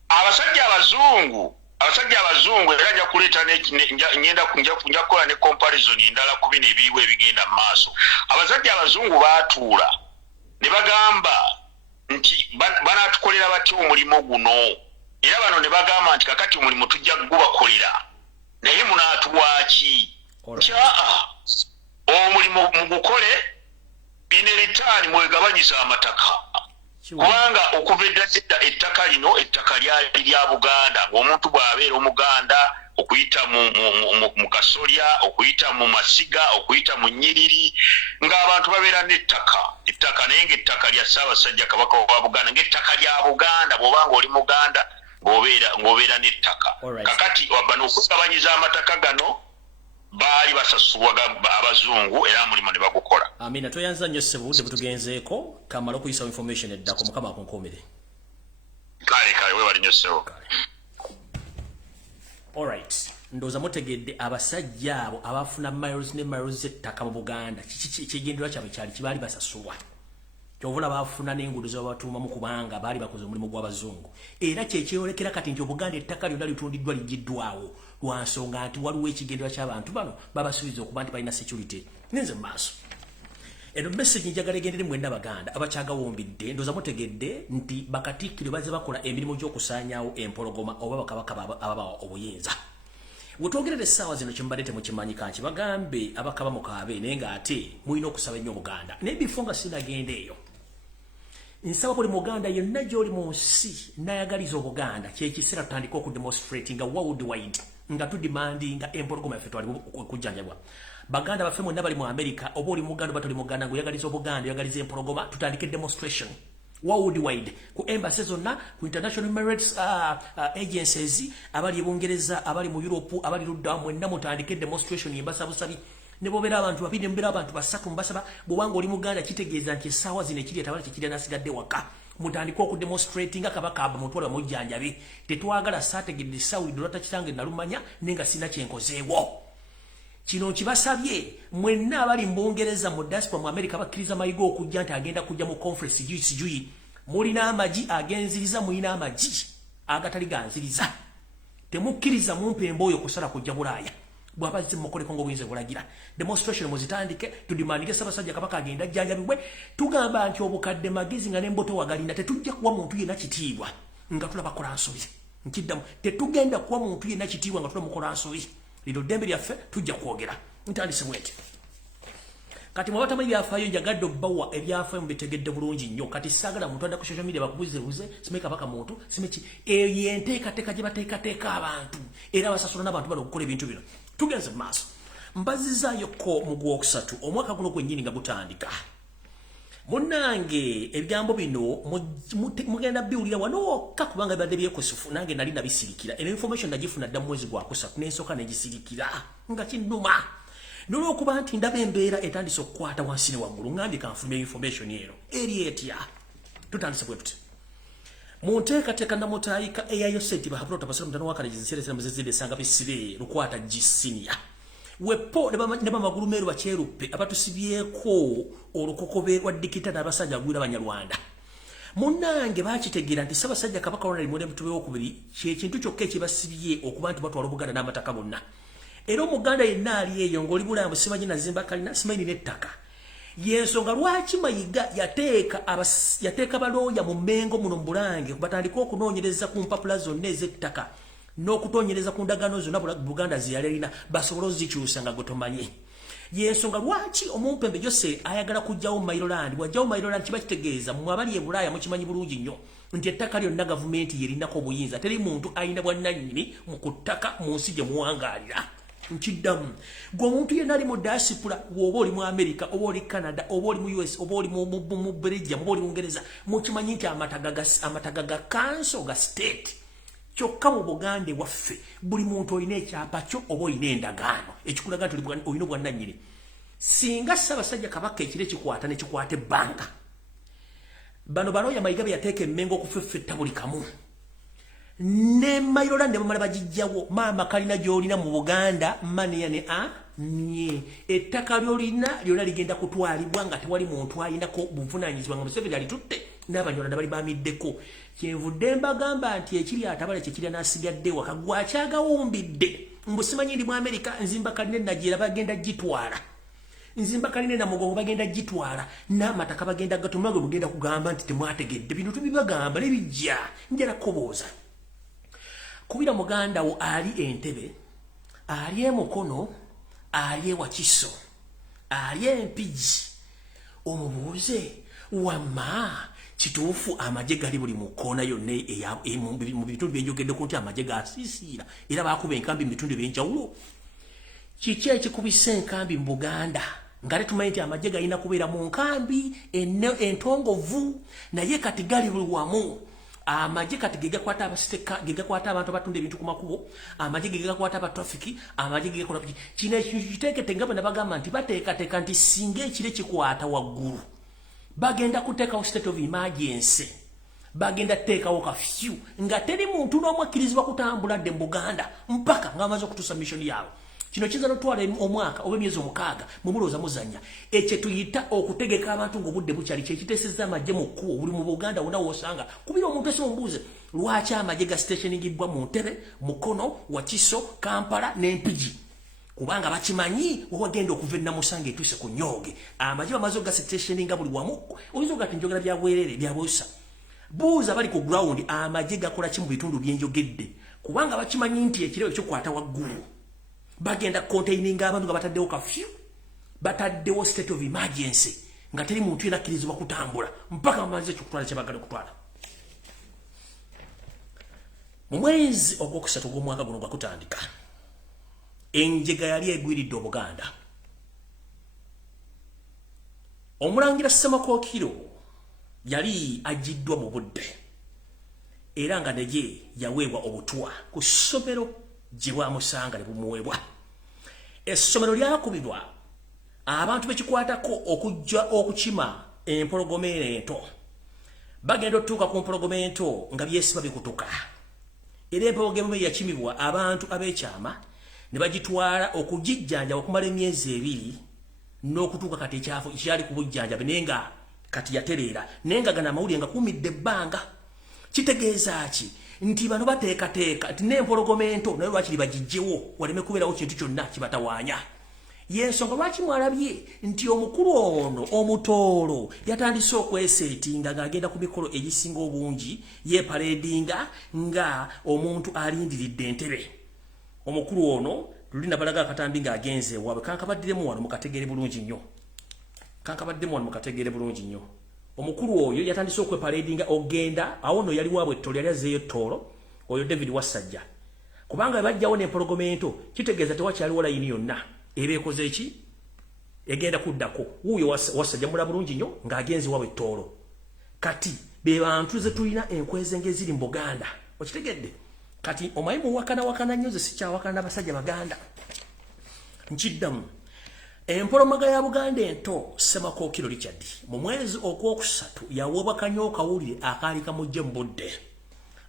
Abasajja abazungu era nja kuleeta nja kukola ne comparison endala ku bino ebiiwe ebigenda mu maaso. Abasajja abazungu baatuula ne bagamba nti banaatukolera batya omulimu guno era bano ne bagamba nti kakati omulimu tujja gubakolera naye munaatuwaki omulimu mugukole in return mwegabanyisa amataka kubanga okuva edda ettaka lino ettaka lyali lya Buganda ng'omuntu bw'abeera Omuganda okuyita mu Kasolya okuyita mu Masiga okuyita mu Nnyiriri ng'abantu babeera n'ettaka naye ng'ettaka lya Ssaabasajja Kabaka wa Buganda ng'ettaka lya Buganda bw'obanga oli Muganda ng'obeera n'ettaka. Kakati bano okugabanyiza amataka gano baali basasulwaga abazungu era mulimu ne bagukola. Amina toyanza nnyo ssebo budde butugenzeeko kamala okuyisa information eddako mukama akunkuumire. Kale weebali nnyo ssebo. Alright, ndowooza mutegedde abasajja abo abafuna miles ne miles ettaka mu Buganda kigendererwa kyabwe kyali kibaali basasulwa. Kyovula baafuna n'enguudo z'abatuumamu kubanga baali bakoze omulimu gw'abazungu. Era kyekyeyolekera kati nti Obuganda ettaka lyonna litundiddwa ligiddwawo lwansonga nti waliwo ekigendererwa ky'abantu bano babasuubiza okuba nti balina security. Ninze mu maaso. Eno message njagala egendere mwenda Baganda abakyagawumbidde ndowooza mutegedde nti bakatikkiro bazze bakola emirimu gy'okusaanyaawo empologoma oba bakabaka ababawa obuyinza. Wetwogerera essaawa zino kyembadde temukimanyi kanki bagambe abakaba mukaabe naye ng'ate mulina okusaba ennyo Buganda. Naye bifo nga sinagenda eyo. Nsaba buli Muganda yonna gy'oli mu nsi nayagaliza Obuganda kyekiseera tutandika okudemonstrate nga worldwide nga tudimandinga empologoma yaffe twali okujjanjabwa. Baganda baffe mwenna bali mu America oba oli Muganda oba toli Muganda ng'oyagaliza Obuganda oyagaliza empologoma tutandike demonstration worldwide ku embassy zonna ku international merits agencies abali Bungereza abali mu Europe abali ludda mwenna mutandike demonstration yembasabusabi ne bobeera abantu babiri mbeera abantu basatu mbasaba bw'obanga oli Muganda kitegeeza nti essaawa zino ekiri etabala kikiri nasigadde waka mutandika okudemonstrate nga Kabaka mutwala mujjanjabi tetwagala saategedde sawulidde olwatakitange nalumanya nenga sina kyenkozeewo. Kino kibasabye mwenna abali mu Bungereza mu diaspora mu America bakkiriza mayigo okujja nti agenda kujja mu conference juice mulina amagi agenziriza mulina amagi agatali ganziriza temukkiriza mumpembo oyo kusala kujja Bulaaya bw'abazze mukoleko ng'obuyinza bulagira demonstration muzitandike tudimandike Ssaabasajja Kabaka agenda jjanjabibwe tugamba nti obukadde magezi nga n'emboto wagalinda tetujja kuwa muntu yenna kitiibwa nga tulaba kola nsobi nkiddamu tetugenda kuwa muntu yenna kitiibwa nga tulaba mukola nsobi lino ddembe lyaffe tujja kwogera ntandise bweti. Kati mwabatamu ebyafaayo njagadde obbawa ebyafaayo mubitegedde bulungi nnyo kati saagala muntu adda ku social media bakubuzebuze sime Kabaka muntu simeki eyo yenteekateeka gye bateekateeka abantu era basasula n'abantu bano okukola ebintu bino. Tugenze mu maaso mbazizzaayoko mu Gwokusatu omwaka guno gwennyini nga gutandika. Munnange ebigambo bino mugenda biwulira wano wokka kubanga bibadde byekusufu nange nali nabisirikira eno information nagifuna dda mu mwezi gwa kusatu n'ensooka negisirikira nga kinnuma n'olwokuba nti ndaba embeera etandise okukwata wansi ne waggulu ngambye kanfulumya information eno eri etya tutandise bwe tuti Munteekateeka namutaayika eyayo senti bahabulota basira mutano wakale ziseresera muzizide sanga bisibe lukwata gisinia wepo ne bamagulu meru bacherupe abatusibyeko olukokobe wa dikita n'abasajja gwira abanyarwanda munnange bakitegera nti Ssaabasajja Kabaka Ronald Muwenda Mutube wokubiri kintu kyokka ekibasibye okuba nti batwala Obuganda n'amataka bonna era Omuganda yenna ali eyo ng'oli Bulambu simanyi nazimba kalina simanyi n'ettaka yensonga lwaki Mayiga yateeka balooya mu Mmengo muno mu Bulange batandika okunoonyereza ku mpapula zonna ez'ettaka n'okutonyereza ku ndagaano zonna Buganda ziyalina basobole ozikyusa nga gwe tomanyi yensonga lwaki omumpembe Jose ayagala kujjawo Mailoland wajjawo Mailoland kiba kitegeeza mu abali e Bulaaya mukimanyi bulungi nnyo nti ettaka lyonna gavumenti yerinako obuyinza teri muntu ayina bwannannyini mu kuttaka mu nsi gye muwangaalira nkiddamu gwe omuntu yenna ali mu diaspora oba oli mu America oba oli Canada oba oli mu US oba oli mu Belgium oba oli mu Bungereza mukimanyi nti amataga ga council ga state kyokka mu Buganda waffe buli muntu olina ekyapa kyo oba olina endagaano ekikulaga nti olina obwannannyini singa Ssaabasajja Kabaka ekiro ekikwata ne kikwata ebbanga bano balooya Mayiga yateeka Emmengo okufeffetta buli kamu ne Mailoland ne bamala bagijjawo maama kalina gy'olina mu Buganda maniya ne nye ettaka ly'olina lyonna ligenda kutwalibwa nga tewali muntu ayinako buvunaanyizibwa nga Museveni alitutte n'Abanyarwanda bali bamiddeko kyenvudde mbagamba nti ekiri atabala kyekirya n'asigadde waka gwakyagawumbidde mbusimanyi ndi mu Amerika nzimba kaline nagira bagenda gitwala nzimba kaline na mugongo bagenda gitwala n'amataka bagenda gatumagwe mugenda kugamba nti temwategedde bino tubibagamba nebijja njala kobooza kubira muganda wo ali Entebbe ali Mukono ali Wakiso ali Mpigi omubuuze wamma kituufu amagye gali buli mu kkoona yonna mu bitundu byenjogeddeko nti amagye gaasiisiira era baakuba enkambi mu bitundu ebyenjawulo kiki ekikubisa enkambi mu Buganda nga tetumanyi nti amagye galina kubeera mu nkambi entongovu naye kati gali buli wamu amagye kati gegakwata abasiteka gegakwata abantu abatunda ebintu ku makubo amagye gegakwata abatrafiki amagye gegakola kino ekintu kiteekete nga bwe nabagamba nti bateekateeka nti singa ekire kikwata waggulu bagenda kuteekawo state of emergency bagenda teekawo kafyu nga teri muntu n'omu akkirizibwa kutambula dde mu Buganda mpaka ng'amaze okutuusa mission yaabwe kino kiyinza n'otwala omwaka oba emyezi 6 mumulooza muzannya ekyo tuyita okutegeka abantu ng'obudde bukyali kyekiteesezza amagye mu kkubo buli mu Buganda wonna w'osanga kubira omuntu esi omubuuze lwaki amagye ga stationingibwa mu Ntebe Mukono Wakiso Kampala n'Empigi kubanga bakimanyi wagenda okuva Namusanga etuuse ku Nyooge amagye bamaze ga stationinga buli wamu oyinza ogati njogera bya bwerere bya buusa buuza bali ku ground amagye gakola ki mu bitundu byenjogedde kubanga bakimanyi nti ekiro ekyokwata waggulu bagenda containinga abantu nga bataddewo kafyu bataddewo state of emergency nga teri muntu yena akkirizibwa kutambula mpaka bamaze ekikutwala kyebagala okutwala mu mwezi ogwokusatu gw'omwaka guno gwakutandika enjega yali egwiridde Obuganda Omulangira Ssemakookiro yali agiddwa mu budde era nga naye yaweebwa obutwa ku ssomero gye bwamusanga ne bumuweebwa essomero lyakubibwa abantu bekikwatako okujja okukima empologoma ento bagenda otuuka ku mpologoma ento nga byesiba bikutuka era empologoma yakimibwa abantu ab'ekyama ne bagitwala okugijjanja okumala emyezi 2 n'okutuuka kati ekyafu kyali ku bujjanjabi naye nga kati yatereera naye nga gana amawulire nga kumidde ebbanga kitegeeza ki nti bano bateekateeka nti n'empologoma ento naye lwakiri bagijjewo waleme kubeerawo kintu kyonna kibatawaanya yensonga lwaki mwalabye nti omukulu ono omutoolo yatandise okweseetinga ng'agenda ku mikolo egisinga obungi yeepareedinga nga omuntu alindiridde Entebbe omukulu ono luli nabalaga akatambi ng'agenze waabwe kankabaddemu wano mukategeere bulungi nnyo omukulu oyo yatandise okwepareedinga ogenda awo no yali waabwe ettolo yali azeeyo ettolo oyo David Wasajja kubanga bajjawo n'empologoma ento kitegeeza tewakyaliwo layini yonna eba ekoze eki egenda kuddako wuuyo Wasajja mula bulungi nnyo ng'agenze waabwe ettolo kati be bantu ze tulina enkweze ng'eziri mu Buganda okitegedde kati omanyi muwakana nnyo ze sikyawakana n'abasajja Baganda nkiddamu empolomaga ya Buganda ento Ssemakookiro Richard mu mwezi ogwokusatu yaweebwa kanyo kawulire akaali kamujje mu budde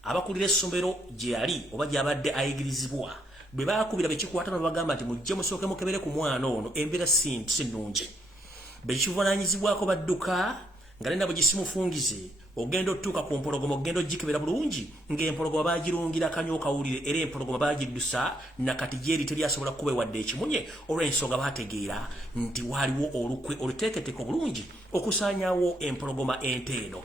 abakulira essomero gye yali oba gy'abadde ayigirizibwa bwe baakubira bekikwata no bagamba nti mujje musooke mukebere ku mwana ono embeera si nnungi bekivunaanyizibwako badduka nga nena bwe gisimufungize ogenda otuuka ku mpologoma ogenda ogikebera bulungi ng'empologoma baagirungira kanyo kawulire era empologoma baagiddusa nakati gyeri teryasobola kuba wadde ekimunye olw'ensonga baategeera nti waaliwo olukwe oluteeketeeko bulungi okusaanyaawo empologoma ente eno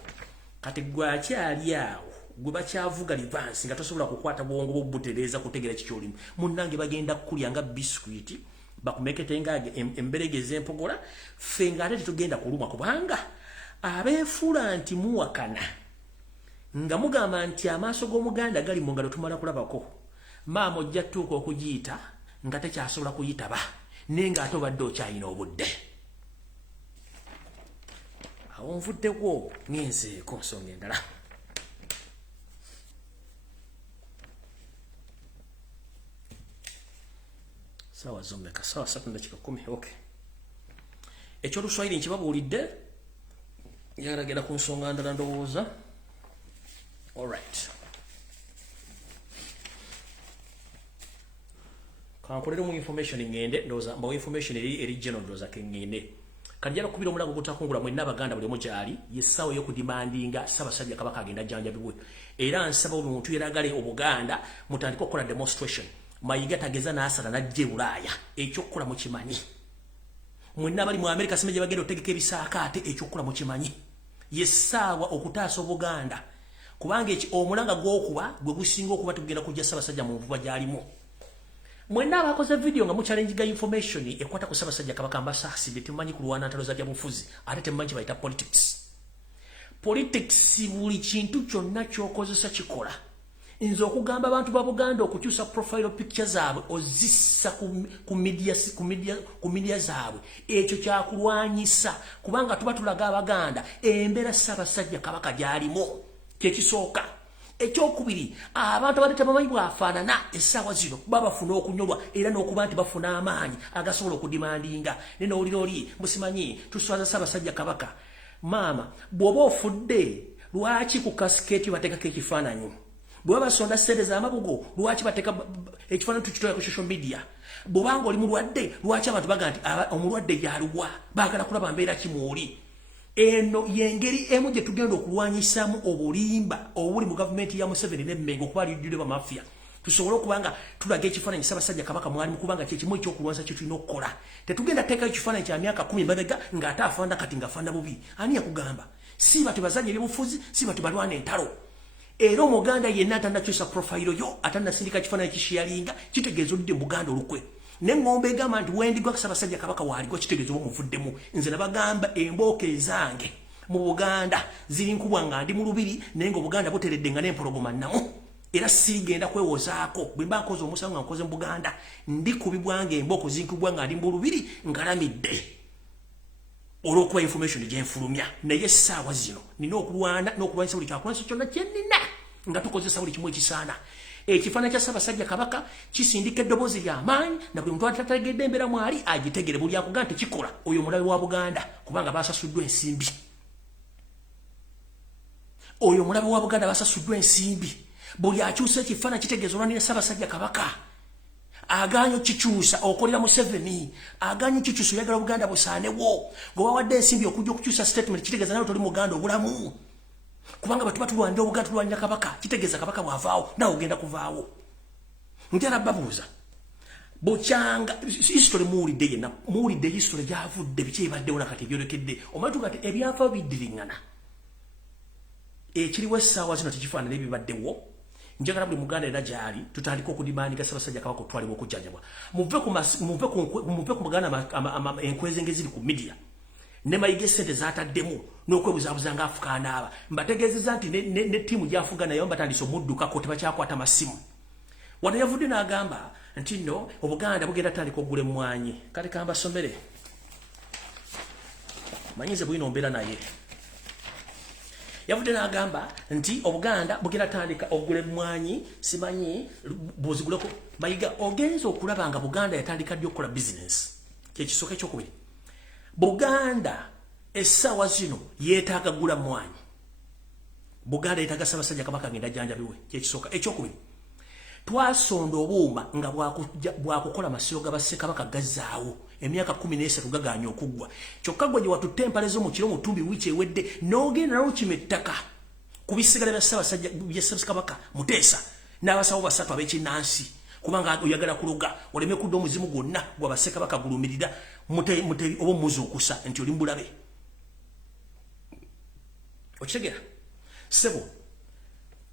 kati gwakyali awo gwe bakyavuga livansi nga tosobola kukwata bwongo bwobutereeza kutegeera kikyolimu munnange bagenda kukulya nga biskwiti bakumekete nga emberegeza empogola ffe ng'ate tetugenda kulumwa kubanga abeefuula nti muwakana nga mugamba nti amaaso g'omuganda gali mu ngalo tumala kulabako maama ojja tuuka okugiyita nga tekyasobola kuyitaba naye ng'ate obadde okyalina obudde awo nvuddeko ngenzeeko nsonga endala sawa zommeka sawa 3:10 okay ekyoluswayiri nkibabuulidde yaragenda ku nsonga ndala ndowooza alright kankolere mu information ngende ndowooza mbawo information eri general ndowooza kengende kajjala kubira omulago gutakungula mwenna abaganda buli omu gyali yessaawa ey'okudimandinga Ssaabasajja Kabaka agenda ajjanjabibwe era nsaba omuntu yeragale obuganda mutandika okukola demonstration Mayiga tageza n'asala n'ajja Bulaaya ekyokukola mukimanyi mwenna bali mu America simenye bagenda otegeka ebisaakaate ekyokukola mukimanyi yessaawa okutaasa obuganda kubanga omulanga gw'okuba gwe gusinga okuba tugenda kujja Ssaabasajja mu nvuba gy'alimu mwenna abakoze video nga muchallenge ga information ekwata ku Ssaabasajja Kabaka mbasasi temumanyi kulwana ntalo za byabufuzi ate temumanyi bayita politics buli kintu kyonna ky'okozesa kikola nze okugamba abantu ba Buganda okukyusa profile picture zaabwe ozissa ku media zaabwe ekyo kyakulwanyisa kubanga tuba tulaga abaganda embeera Ssaabasajja Kabaka gy'alimu kyekisooka ekyokubiri abantu abadde tebamanyi bwafaanana essaawa zino babafuna okunyolwa era n'okuba nti bafuna amaanyi agasobola okudimandinga nena oli musimanyi tuswaza Ssaabasajja Kabaka maama bw'oba ofudde lwaki ku kasikeeti bateekako ekifaananyi bwe basonda ssente z'amabugo lwaki bateeka ekifaananyi tukitoya ku social media bw'obanga oli mulwadde lwaki abantu baga nti omulwadde yaluwa baagala kulaba mbeera kimwoli eno yengeri emu gye tugenda okulwanyisaamu obulimba obuli mu gavumenti ya Museveni n'emmengo okuba lijjudde bamafia tusobole okubanga tulaga ekifaananyi Ssaabasajja Kabaka mwalimu kubanga kyekimu ekyokulwanyisa kye tulina okukola tetugenda teekayo ekifaananyi kya myaka 10 mabega ng'ate afaana kati ng'afaana bubi ani yakugamba si bati bazanye ebyobufuzi si bati balwana entalo era omuganda yenna atannakyusa profile yo atannasindika kifaananyi kishiyalinga kitegeeza oludde mu Buganda olukwe n'engombe egamba nti wendigwa Ssaabasajja Kabaka waaligwa kitegeeza oba muvuddemu nze nabagamba embooka ezange mu Buganda ziri nkubwa nga ndi mu lubiri naye nga Obuganda buteredde nga n'empologoma nnamu era sigenda kwewozaako bwe mba nkoze omusango nga nkoze mu Buganda ndikubibwanga embooko zinkubwa nga ndi mu lubiri ngalamidde olw'okuba information gyenfulumya naye essaawa zino nina okulwana n'okulwanyisa buli kyakulwanyisa kyonna kyennina nga tukozesa buli kimu ekisaana ekifaananyi kya Ssaabasajja Kabaka kisindika eddoboozi ly'amaanyi na buli muntu atategedde embeera mwali agitegere buli akuga nti kikola oyo mulabe wa Buganda kubanga basasuddwa ensimbi oyo mulabe wa Buganda basasuddwa ensimbi buli akyusa ekifaananyi kitegeeza olwanira Ssaabasajja Kabaka aganye kikyusa okolera Museveni aganye kikyusa oyagala Buganda busaanewo gwe bawadde ensimbi okujja okukyusa statement kitegeeza nawe toli Muganda obulamu kubanga batuba tulwanira Obuganda tulwanira Kabaka kitegeeza Kabaka bw'avaawo nawe ogenda kuvaawo njala babuuza bukyanga history muwulidde yenna muwulidde history gyavudde biki ebaddewo nakati ebyolekedde omanyi tugati ebyafa biddiringana ekiriwo essaawa zino tekifaanana ebibaddewo njagala buli Muganda era gyali tutandika okudimandika Ssaabasajja Kabaka otwalibwa okujjanjabwa muve ku Muganda enkweze ngeziri ku media ne Mayiga ssente zaataddemu n'okwebuzaabuza ng'afuka anaaba mbategeezezza nti ne ttiimu gy'afuga nayo mbatandise omuddukako tebakyakwata masimu wano yavudde n'agamba nti nno Obuganda bugenda tandika okugula emmwanyi kale kambasomere manyize bwino mbeera naye yavudde n'agamba nti Obuganda bugenda tandika okugula emmwanyi simanyi bw'oziguleko Mayiga ogenza okulaba nga Buganda yatandika ddi okukola bizinesi kyekisooka ekyokubiri Buganda essaawa zino yeetaaga gula mmwanyi Buganda etaga Ssaabasajja Kabaka ngenda janjabiwe kyekisooka ekyokubiri twasonda obuuma nga bwakukola masiro g'Abassekabaka gazzaawo emyaka 13 gaganya okuggwa kyokka gwe watutte empale z'omukiro mutumbi wiiki ewedde n'ogenda n'okima ettaka ku bisigala bya Ssaabasajja Muteesa n'abasawo basatu ab'ekinnansi kubanga oyagala kuloga oleme kudda omuzimu gwonna gwa Bassekabaka gulumirira oba muzuukusa nti oli mbulabe okitegera sebo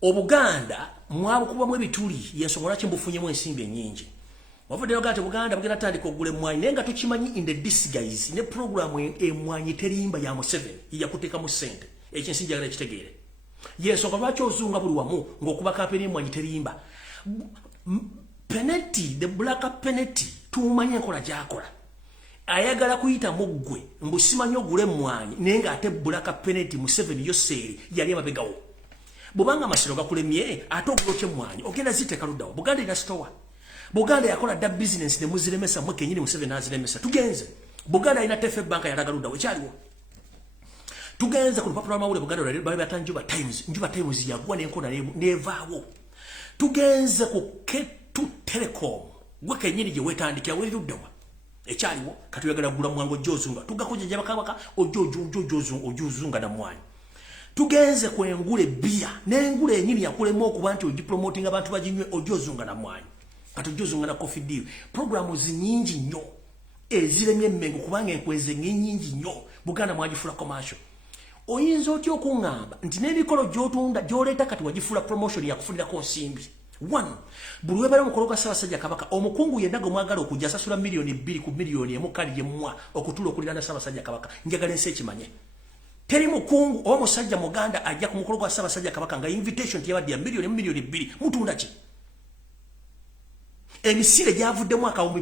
Obuganda mwabukubamu ebituli yensonga lwaki mbufunyemu ensimbi ennyingi wavuddeyo gati Buganda bugenda tandika ogula emmwanyi naye nga tukimanyi in the disguise ne programu emmwanyi terimba ya Museveni yakuteekamu ssente ekyo ensi njagala ekitegeere yensonga lwaki ozunga buli wamu ng'okuba kampeni emmwanyi terimba penalty the black penalty tumanyi enkola gy'akola ayagala kuyita muggwe mbusimanyi ogula emmwanyi naye ng'ate black penalty Museveni yoseeri yali amabegawo bubanga amasiro gakulemye ate ogula otya emmwanyi ogenda ziteeka luddawo Buganda ina stowa Buganda yakola dda business ne muziremesa mwe kenyini Museveni n'aziremesa tugenze Buganda ina tefe banka yalaga luddawo ekyaliwo tugenze ku lupapula lw'amawulire Buganda bali bata Njuba Times yagwa n'enkola n'evaawo tugenze ku Ketu Telecom gwe kenyini gye weetandikira weeruddawa ekyaliwo katuyagala gula mwango ojozunga tugakoja Kabaka ojozunga na mwanyi tugenze ku engule bia n'engule enyini yakulema okuba nti ogipromoting abantu baginywe ojozunga na mwanyi kati ojozunga na coffee deal programu zinyingi nnyo eziremye emmengo kubanga enkweze nyingi nnyo Buganda mwagifula commercial oyinza otya okuŋŋamba nti n'emikolo gy'otunda gy'oleeta kati wagifula promotion yakufunirako nsimbi 1 buli webeera omukolo gwa Ssaabasajja Kabaka omukungu yenna gwe mwagala okujja asasula $2 ku $1 kali yemmwa okutuula okuliraana Ssaabasajja Kabaka njagala ensi ekimanye teri mukungu oba musajja muganda ajja ku mukolo gwa Ssaabasajja Kabaka nga invitation teyabadde ya $2 mutunda ki emisire gyavuddemu akawumbi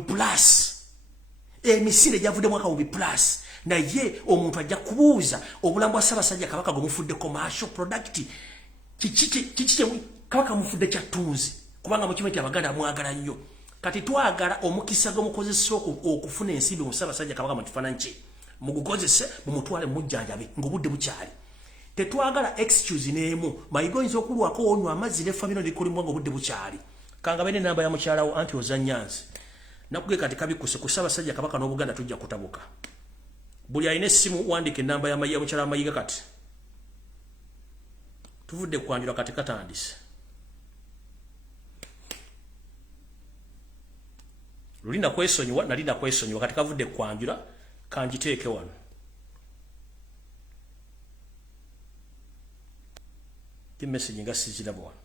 plus naye omuntu ajja kubuuza obulamu bwa Ssaabasajja Kabaka gwe mufudde commercial product kiki Kabaka mufudde kyattunzi kubanga mukimanyi nti Abaganda mwagala nnyo kati twagala omukisa gw'omukozesa okufuna ensimbi mu Ssaabasajja Kabaka mu kifaananyi kye mugukozese mumutwale mujjanjabe ng'obudde bukyali tetwagala excuse n'emu mayigo oyinza okulwako onywa amazzi ne famiro likulimu ng'obudde bukyali kanga bene namba ya mukyalawo anti ozannyanzi nakuge kati kabikuse ku Ssaabasajja Kabaka n'Obuganda tujja kutabuka buli alina essimu wandika ennamba ya mukyala Mayiga kati tuvudde kwanjula kati katandise Lulina kwesonyiwa nalina kwesonyiwa kati kavudde kwanjula kanjiteeke wano ki message nga siziraba wano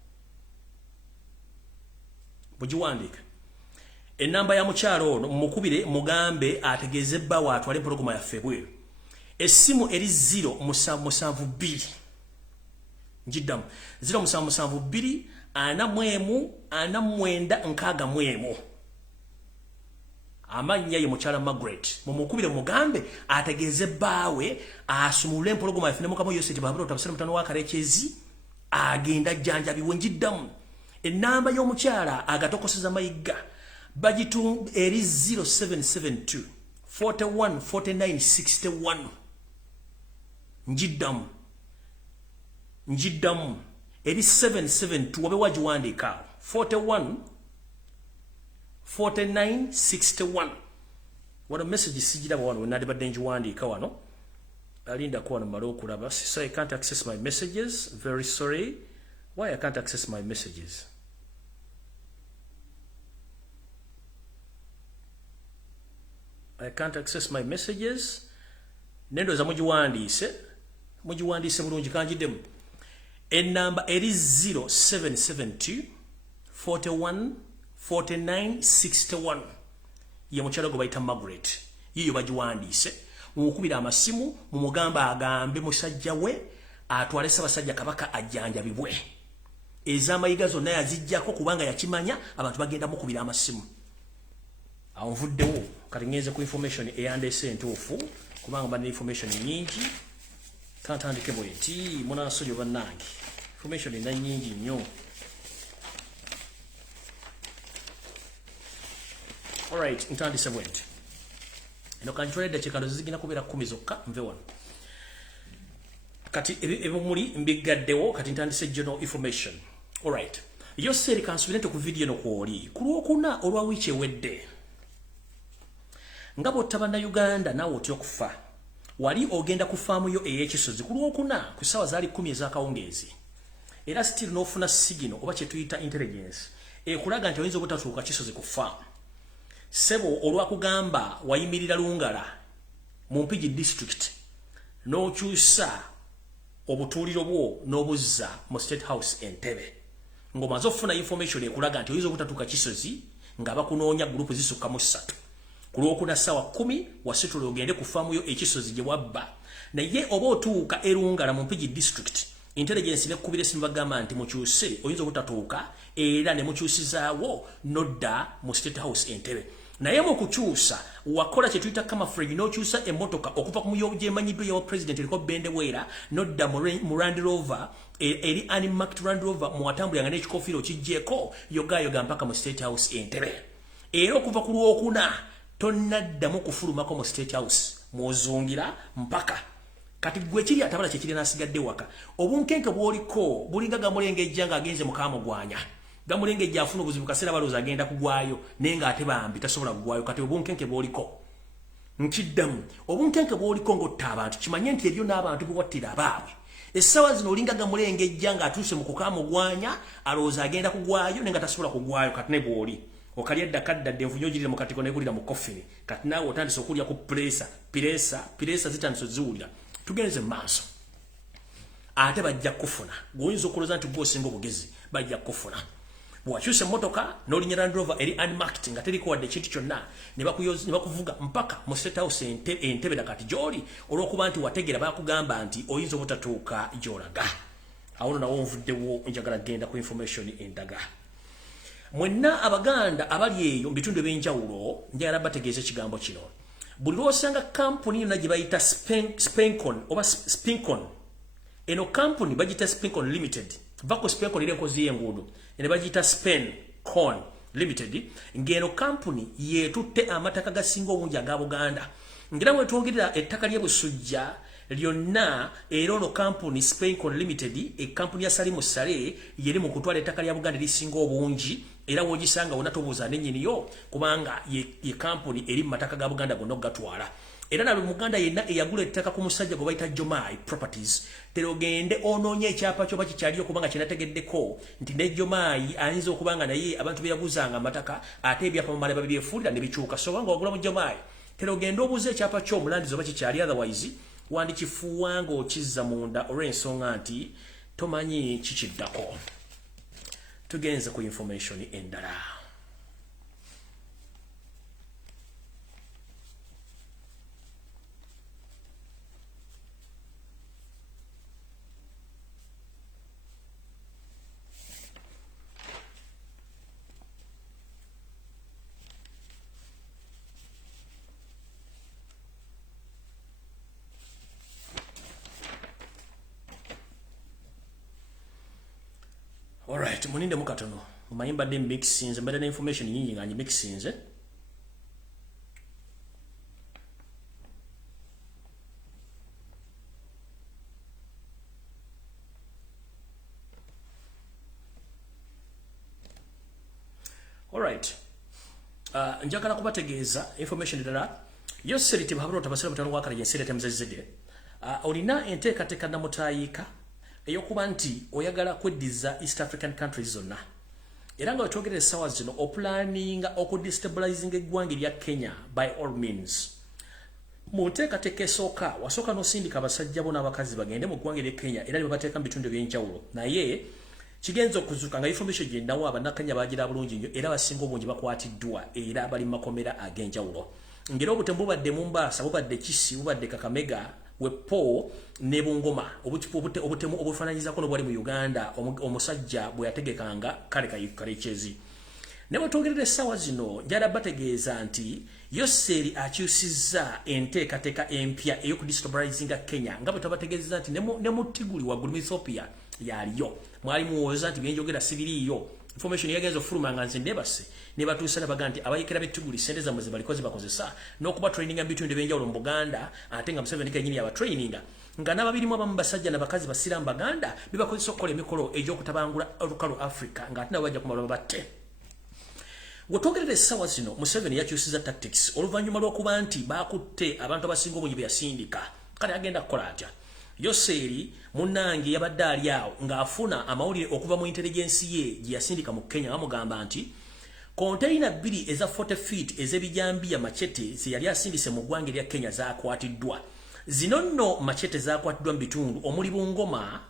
mugiwandiika ennamba ya mukyalo ono mukubire mugambe ategeeze Bawe atwale porogoma yaffe bweru essimu eri 0772 njiddamu 0772 44 amanya ye mukyala Margaret mumukubire mugambe ategeeze Bawe asumule empologoma yaffe ne mukamo Yoseti babiro tabasira mutano wa karekezi agenda janjabiwe njiddamu ennamba y'omukyala agatokoseza Mayiga bagitu eri 0772 41 49 61 njiddamu eri 772 wabe wagiwandiika 41 49 61 what a message sijiraba wano nadibadde njiwandiika wano alinda kuwa namala okulaba so I can't access my messages very sorry why I can't access my messages I can't access my messages nendoza mugiwandiise bulungi kanjiddemu ennamba eri 0772 41 49 61 ye mukyala gwe bayita Margaret yiyo bagiwandiise mukubira amasimu mumugamba agambe musajja we atwale Ssaabasajja Kabaka ajjanjabibwe ez'Amayiga zonna yazijjako kubanga yakimanya abantu bagenda mukubira amasimu awo nvuddewo kati ngenze ku information eyandeese entuufu kubanga bana information nyingi kantandike bweti munansonyi bannange information ena nyingi nnyo alright ntandise bwenti eno kanjitwala eddakiika zigina kubeera 10 zokka nve wano kati ebumuli mbigaddewo kati ntandise general information. All right. Yo seri kansubirente ku video no kwoli kulwokuna olwa wiiki ewedde nga bw'otaba Uganda nawe otya okufa wali ogenda ku faamu yo ey'ekisozi kulwokuna ku ssaawa zaali 10 ez'akawungeezi era still n'ofuna sigino oba kye tuyita intelligence ekulaga nti oyinza obutatuuka kisozi ku faamu sebo olwakugamba wayimirira Lungala mu Mpigi district n'okyusa obutuuliro bwo n'obuzza mu State House Entebbe ngomaze ofuna information ekulaga nti oyinza obutatuuka kisozi nga bakunoonya gurupu zisukka mu 3 kulwokuna ssaawa 10 wasitula ogende ku faamu yo ekisozi gye wabba naye oba otuuka Lungala mu Mpigi district intelligence nekubire simbagamba nti mukyuse oyinza obutatuuka era ne mukyusizaawo nodda mu State House Entebbe naye mu kukyusa wakola kye tuyita camouflage n'okyusa emmotoka okuva ku muyobo gyemanyiddwa yawa president eriko Bendewera nodda mu Land Rover eri unmarked Land Rover muwatambulanga n'ekikofiiro kijjeeko yogayoga mpaka mu State House Entebbe era okuva ku Lwokuna tonnaddamu kufulumako mu State House mwozungira mpaka kati gwe kiri atabala kye kiri nasigadde waka obunkenke bwoliko bulinga gamulengejja ng'agenze mu Kamugwanya gamulengejja afuna obuzibu kaseera balooza agenda kugwayo naye ng'ate bambi tasobola kugwayo kati obunkenke bwoliko nkiddamu obunkenke bwoliko ng'otta abantu kimanye nti ebyo n'abantu biwattira abaabwe essaawa zino olinga gamulengejja ng'atuuse mu Kamugwanya alooza agenda kugwayo naye nga tasobola kugwayo kati ne bw'oli okalya ddakaddadde enfunyo ogirira mu katiko nekulira mu kofini kati naawe otandise okulya ku piresa zitandise ziwulira tugenze maaso ate bajja kufuna gwoyinza okulooza nti gwosinga obugezi bajja kufuna bwakyusa emmotoka n'olinya Land Rover eri unmarked nga teriko wadde ekintu kyonna ne bakuvuga mpaka mu State House Entebbe na kati gy'oli olw'okuba nti wategeera bakugamba nti oyinza obutatuuka gy'olaga awo nawo nvuddewo njagala genda ku information endaga mwenna Abaganda abali eyo mu bitundu ebyenjawulo njagala bategeeza ekigambo kino buli lw'osanga kampuni yonna gye bayita Spencon oba Spincon eno kampuni bagita Spincon Limited vako Spencon eri enkozi y'enguudo ene bagita Spencon Limited ng'eno kampuni yeetutte amataka gasinga obungi aga Buganda ngira bwe twongerera ettaka ly'Ebusujja lyonna era ono kampuni Spencon Limited kampuni ya Salimu Sale yeri mu kutwala ettaka lya Buganda lisinga obungi era wogisanga wonna tobuuza n'ennyiniyo kubanga ye kampuni eri mu mataka ga Buganda gonna gatwala era nalwe Muganda yenna eyagula ettaka ku musajja gwe bayita Jomai Properties terogende onoonye ekyapa kyo bakikyaliyo kubanga kinategeddeko nti ne Jomai ayinza okubanga naye abantu beyaguzanga amataka ate ebyapa mumala babyefuulira ne bikyuka so wanga wagula mu Jomai terogende obuuza ekyapa ky'omulandizi oba kikyali otherwise wandikifuuwa ng'okizza munda olw'ensonga nti tomanyi kikiddako tugenze ku information endala. Alright, muninde mukatono. Mayimba de mixinze, mbada na information nyingi nga mixinze. Alright. Njagala kubategeeza information dala. Yo seriti bahabro tabasira mutano wakala yensere temzezede. Olina enteekateeka namutayika eyokuba nti oyagala kweddiza East African countries zonna era nga wetwogerera essaawa zino opulaninga okudestabilizing eggwanga erya Kenya by all means mu nteekateeka esooka wasooka n'osindika abasajja bo n'abakazi bagende mu ggwanga erya Kenya era ne babateeka mu bitundu ebyenjawulo naye kigenza okuzuuka nga information gye ndawo abannakenya baagira bulungi nnyo era abasinga obungi bakwatiddwa era bali mu makomera ag'enjawulo ngera obutemu bubadde mu Mbaasa bubadde Kisi bubadde Kakamega wepo ne Bungoma obutemu obufananyizako n'obwali mu Uganda omusajja bwe yategekanga kale kyezi ne batwogerera essaawa zino njala bategeeza nti Yoseri akyusizza enteekateeka empya ey'okudestabilizinga Kenya nga bwe tabategeeza nti ne mu Tiguli waggulu mu Ethiopia yaliyo mwali muwooza nti byenjogera sibiriiyo information yagenza ofuluma nga nze ndebase ne batuusa baga nti abayekera betuguli sente zammwe ze balikoze bakozesa n'okuba traininga bitundu ebyenjawulo mu Buganda ate nga Museveni kennyini yaba traininga nga n'ababirimu abamu basajja n'abakazi basiramu Baganda bibakozesa okukola emikolo egy'okutabangula olukalu Africa ng'ate nabo bajja kumala batte. Wetwogerera essaawa zino Museveni yakyusiza tactics oluvannyuma lw'okuba nti baakutte abantu abasinga obungi be yasindika kale agenda kukola atya. Yoseeri munnange yabadde ali awo ng'afuna amawulire okuva mu intelligence ye gye yasindika mu Kenya bamugamba nti konteyina 2 eza 40 feet ez'ebijambiya machete ze yali asindise mu ggwanga erya Kenya zaakwatiddwa. Zino nno machete zaakwatiddwa mu bitundu omuli Bungoma,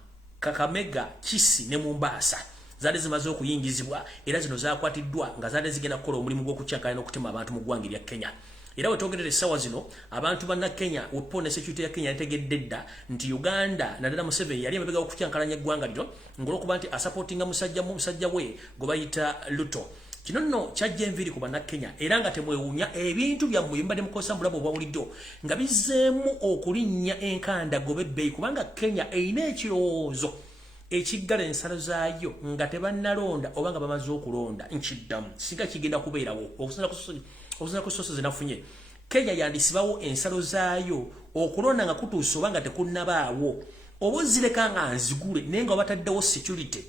Kakamega, Kisi ne Mombasa. Zaali zimaze okuyingizibwa era zino zaakwatiddwa nga zaali zigenda kukola omulimu gw'okucyankana n'okutema abantu mu ggwanga erya Kenya. Era wetwogerera essaawa zino abantu banna Kenya weapon security ya Kenya yategedde dda nti Uganda naddala Museveni yali emabega okucyankalanya eggwanga lino ng'olwokuba nti asupportinga musajja we gwe bayita Luto. Kino nno kyajja enviiri ku bannakenya era nga temwewuunya ebintu byammwe byembadde mukozesa mu bulamu obwawuliddo nga bizzeemu okulinnya enkanda gobe ebbeeyi kubanga Kenya erina ekirowoozo ekiggala ensalo zaayo nga tebannalonda oba nga bamaze okulonda nkiddamu singa kigenda kubeerawo okusana ku soso zenafunye. Kenya yandisibawo ensalo zaayo okulonda nga kutuuse oba nga tekunnabaawo oba ozireka nga nzigule naye nga bataddewo security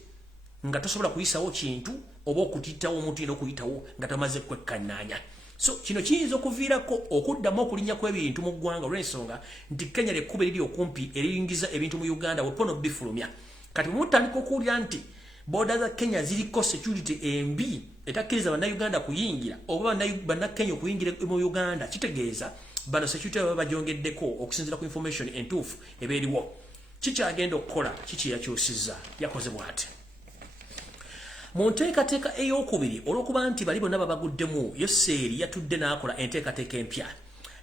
nga tosobola kuyisawo kintu oba okutiitawo omuntu ino okuyitawo nga tamaze kwekkannaanya. So kino kiyinza okuviirako okuddamu okulinnya kw'ebintu mu ggwanga olw'ensonga nti Kenya lekkuba eriri okumpi eriringiza ebintu mu Uganda wepono bifulumya. Kati mutandika okuwulira nti booda za Kenya ziriko security embi etakkiriza bannayuganda kuyingira oba bannakenya okuyingira mu Uganda kitegeeza bano security baba bajongeddeko okusinziira ku information entuufu eba eriwo. Kikyagenda okukola kiki yakyusizza yakoze bw'ati. Mu nteekateeka ey'okubiri olw'okuba nti bali bonna babaguddemu Yoseeri yatudde n'akola enteekateeka empya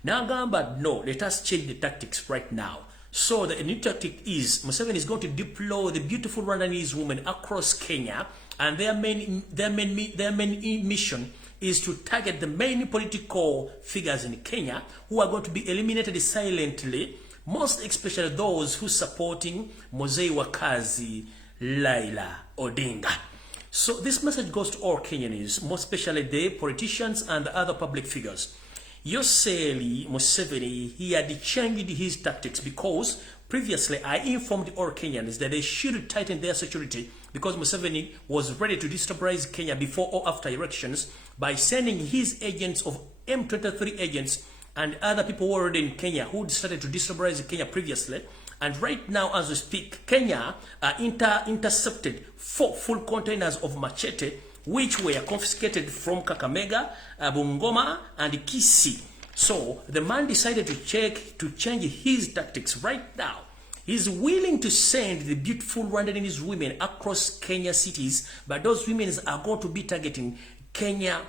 n'agamba no, let us change the tactics right now. So the new tactic is Museveni is going to deploy the beautiful Rwandanese women across Kenya, and their main mission is to target the main political figures in Kenya who are going to be eliminated silently, most especially those who supporting Mzee Wakazi Raila Odinga. So this message goes to all Kenyans, most especially the politicians and the other public figures. Yoseli Museveni, he had changed his tactics because previously I informed all Kenyans that they should tighten their security because Museveni was ready to destabilize Kenya before or after elections by sending his agents of M23 agents and other people already in Kenya who started to destabilize Kenya previously. And right now, as we speak, Kenya intercepted 4 full containers of machete which were confiscated from Kakamega, Bungoma, and Kisi. So the man decided to change his tactics right now. He's willing to send the beautiful Rwandanese women across Kenya cities, but those women are going to be targeting Kenya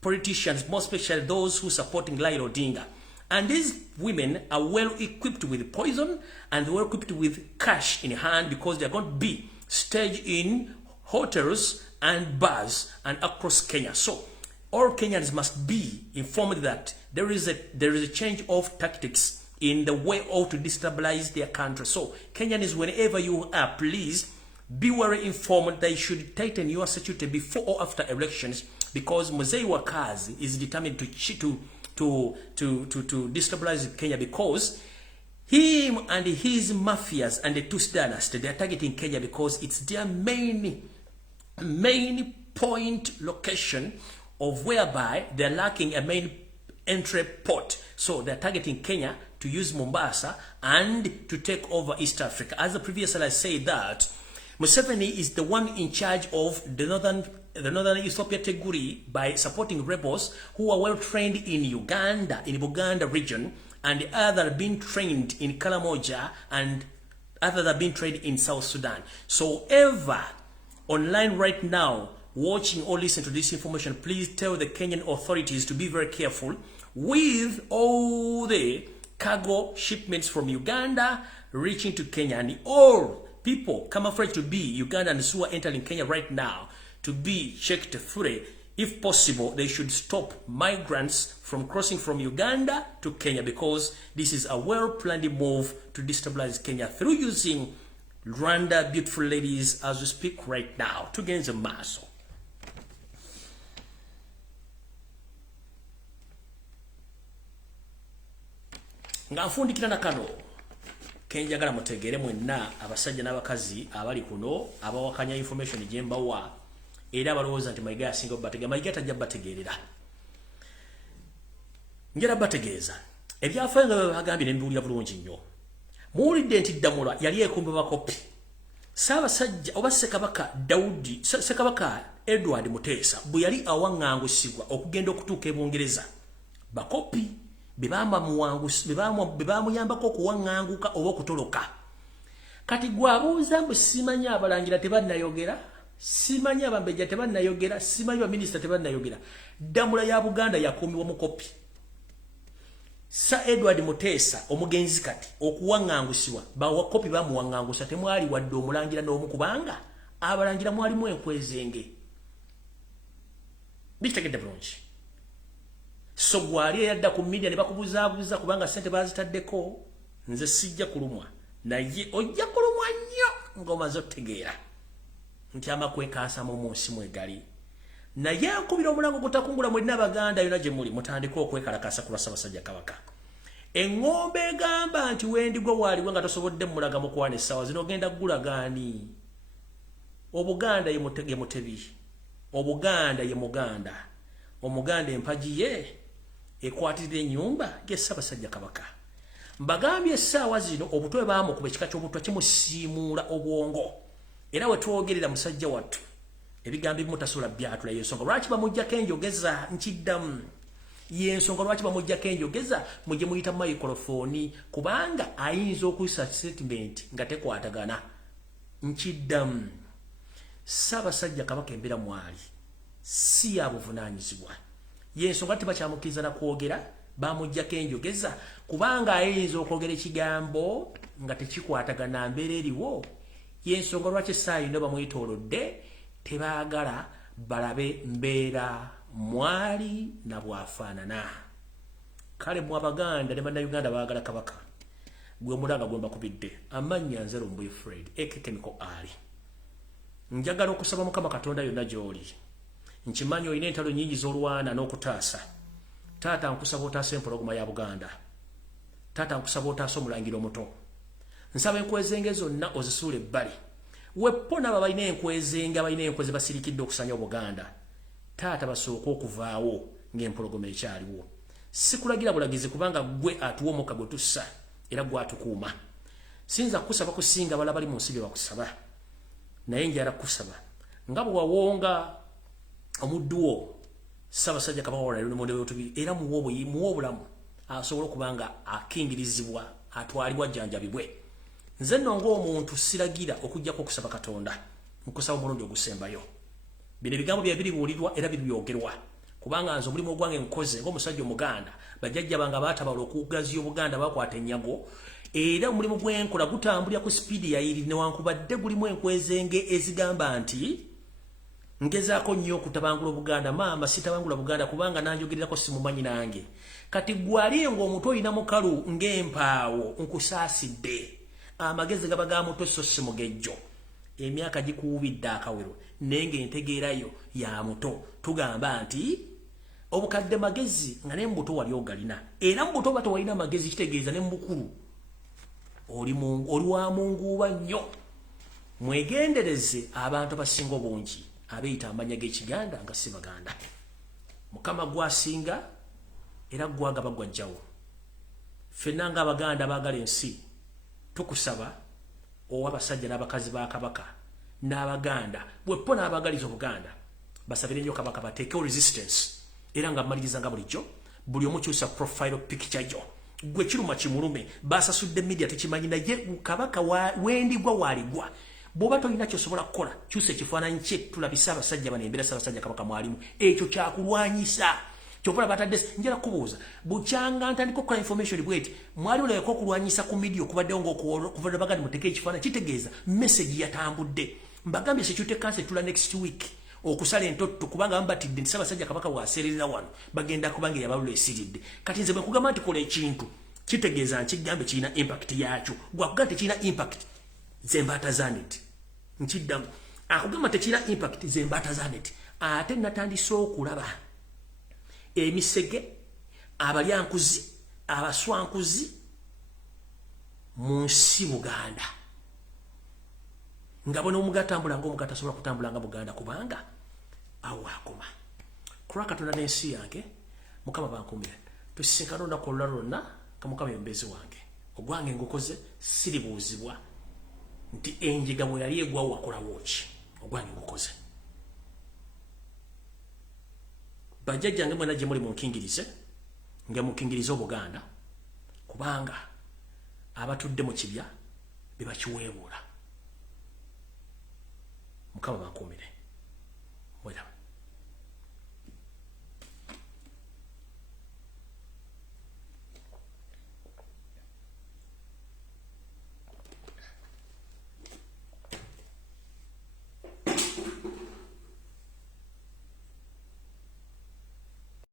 politicians, more especially those who are supporting Raila Odinga. And these women are well equipped with poison and well equipped with cash in hand because they're going to be staged in hotels and bars and across Kenya. So all Kenyans must be informed that there is a change of tactics in the way of to destabilize their country. So Kenyans, whenever you are, please be very informed that you should tighten your security before or after elections because Mzee Wakazi is determined to destabilize Kenya because him and his mafias and the Tusi dynasty, they are targeting Kenya because it's their main point location of whereby they're lacking a main entry port. So they're targeting Kenya to use Mombasa and to take over East Africa. As the previous I said that Museveni is the one in charge of the northern Ethiopia Teguri by supporting rebels who are well trained in Uganda, in the Buganda region, and the other being trained in Karamoja and others are being trained in South Sudan. So ever online right now watching or listening to this information, please tell the Kenyan authorities to be very careful with all the cargo shipments from Uganda reaching to Kenya, and all people come afraid to be Ugandans who are entering Kenya right now to be checked fully. If possible, they should stop migrants from crossing from Uganda to Kenya because this is a well-planned move to destabilize Kenya through using Rwanda beautiful ladies as we speak right now to gain the muscle. nga nfundikira na kano kenjagala mutegeere mwenna abasajja n'abakazi abali kuno abawakanya information jembawa era abalowooza nti Mayiga yasinga bategeera Mayiga tajja bategeerera ngera bategeeza ebyafaayo nga bagambye n'embiwulira bulungi nnyo muwulidde nti Ddamula yali ekumbe bakopi Ssaabasajja oba Ssekabaka Edward Muteesa bwe yali awaŋŋangusibwa okugenda okutuuka e Bungereza bakopi bebamuyambako okuwaŋŋanguka oba okutoloka kati gwabuuza mbu simanyi abalangira tebannayogera simanyi abambejja tebannayogera simanyi baminisita tebannayogera Ddamula ya Buganda yakuumibwa mukopi Sa Edward Muteesa omugenzi kati okuwaŋŋangusibwa bawakopi bamuwaŋŋangusa temwali wadde omulangira n'omu kubanga abalangira mwalimu enkwezenge bitegedde bulungi so gwali eyadda ku media ne bakubuzaabuza kubanga sente bazitaddeko nze sijja kulumwa naye ojja kulumwa nnyo ng'omaze otegeera nti amakwekansa mu nsi mwegali naye nkubira omulango gutakungula mwenna Abaganda yonna gye muli mutandika okwekalakasa ku lwa Ssaabasajja Kabaka eŋŋombe egamba nti wendigwa waaliwe nga tosobodde mulaga mukwana essaawa zino ogenda gulagaani Obuganda ye Mutebi Obuganda ye Muganda Omuganda empagi ye ekwatirira ennyumba ye Ssaabasajja Kabaka mbagambye essaawa zino obutwe baamukuba ekika ky'obutwa kimusiimuula obwongo era we twogerera musajja wattu ebigambo bimutasobola byatula yensonga lwaki bamuggyako enjogeza nkiddamu yensonga lwaki bamuggyako enjogeza mujje muyita microphone kubanga ayinza okuyisa statement nga tekwatagana nkiddamu Ssaabasajja Kabaka embeera mwali si ya buvunaanyizibwa yensonga tebakyamukiriza na kwogera bamuggyako enjogeza kubanga ayinza okwogera ekigambo nga tekikwatagana mbeera eriwo yensonga lwaki essaawa yonna bamwetoolodde tebaagala balabe mbeera mwali na bwafaanana kale mu Abaganda ne Bannayuganda baagala Kabaka gwe mulanga gwe mbakubidde amannya nze Lumbuye Fred ekekemiko ali njagala okusaba Mukama Katonda yonna gy'oli nkimanyi olina entalo nnyingi z'olwana n'okutaasa taata nkusaba otaasa empologoma ya Buganda taata nkusaba otaasa omulangira omuto nsaba enkwezenge zonna ozisuula ebbali wepo naba balina enkwezenge abalina enkweze basirikidde okusanya Obuganda taata basooka okuvaawo ng'empologoma ekyaliwo sikulagira bulagizi kubanga gwe atuwa omukka gwe tussa era gwatukuuma sinza kusaba kusinga bala bali mu nsi bye bakusaba naye njala kusaba nga bwe wawonga omudduwo Ssaabasajja Kabaka walali era muwa obulamu asobola okubanga akingirizibwa atwalibwa jjanjabibwe nze nno ng'omuntu siragira okujjako okusaba Katonda nkusaba omulundi ogusembayo bino ebigambo bye biribuulirwa era bibyogerwa kubanga nze omulimu ogwange nkoze ng'omusajja Omuganda bajjajja bange baatabala okugaziya Obuganda bakwata enyago era omulimu gwenkola gutambulira ku sipiidi yayiri newankubadde gulimu enkwezenge ezigamba nti ngezaako nnyo okutabangula Obuganda maama sitabangula Buganda kubanga nanjogererako simumanyi nange kati gwali ng'omuntu olina mukalu ng'empaawo nkusaasidde amagezi gaba ga muto so si mugejjo emyaka gikuubidde akawero naye ng'entegeerayo ya muto tugamba nti obukadde magezi nga ne mbuto wali ogalina era mbuto bato walina magezi kitegeeza ne mukulu oli wa munguuba nnyo mwegendereze abantu abasinga obungi abeeyita amanya g'Ekiganda nga si Baganda Mukama gwasinga era gwagaba gwajjawo ffenna ng'Abaganda baagala ensi tukusaba owa abasajja n'abakazi ba Kabaka n'Abaganda bwepo n'abagaliza Obuganda basabire nnyo Kabaka bateekewo resistance era nga mmaliriza nga bulijjo buli omu kyusa profile picture yo gwe kiruma kimulume basasudde media tekimanyi naye Kabaka wendigwa waaligwa bw'oba tolina ky'osobola kukola kyusa ekifaananyi kye tulabise abasajja bano embeera Ssaabasajja Kabaka mwalimu ekyo kyakulwanyisa kyokula batadde njala kubuuza bukyanga ntandika okukola information bweti mwali olabeko okulwanyisa ku media okubaddewo ng'okuva bagandi muteeke ekifaananyi kitegeeza message yatambudde mbagambye security council tula next week okusala entotto kubanga bambatidde nti Ssaabasajja Kabaka waasererera wano bagenda kubanga yabalula esiridde kati nze bwe nkugamba nti kola ekintu kitegeeza nkigambe kirina impact yakyo gwakugamba tekirina impact zembaata zaneti nkiddamu akugamba tekirina impact zembaata zaneti ate natandise okulaba emisege abalyankuzi abaswankuzi mu nsi Buganda nga bona omugatambula ng'omugata asobola kutambula nga Buganda kubanga awo akoma kulwa Katonda n'ensi yange Mukama bankumire tusisinkana olunaku olulala lwonna ka Mukama yembezi wange ogwange ngukoze siribuuzibwa nti enjiga bwe yali egwawo wakolawo ki ogwange ngukoze bajjajjange mwena gye muli munkingirize nga munkingirize Obuganda kubanga abatudde mu kibya bibakiweebuula Mukama bankumire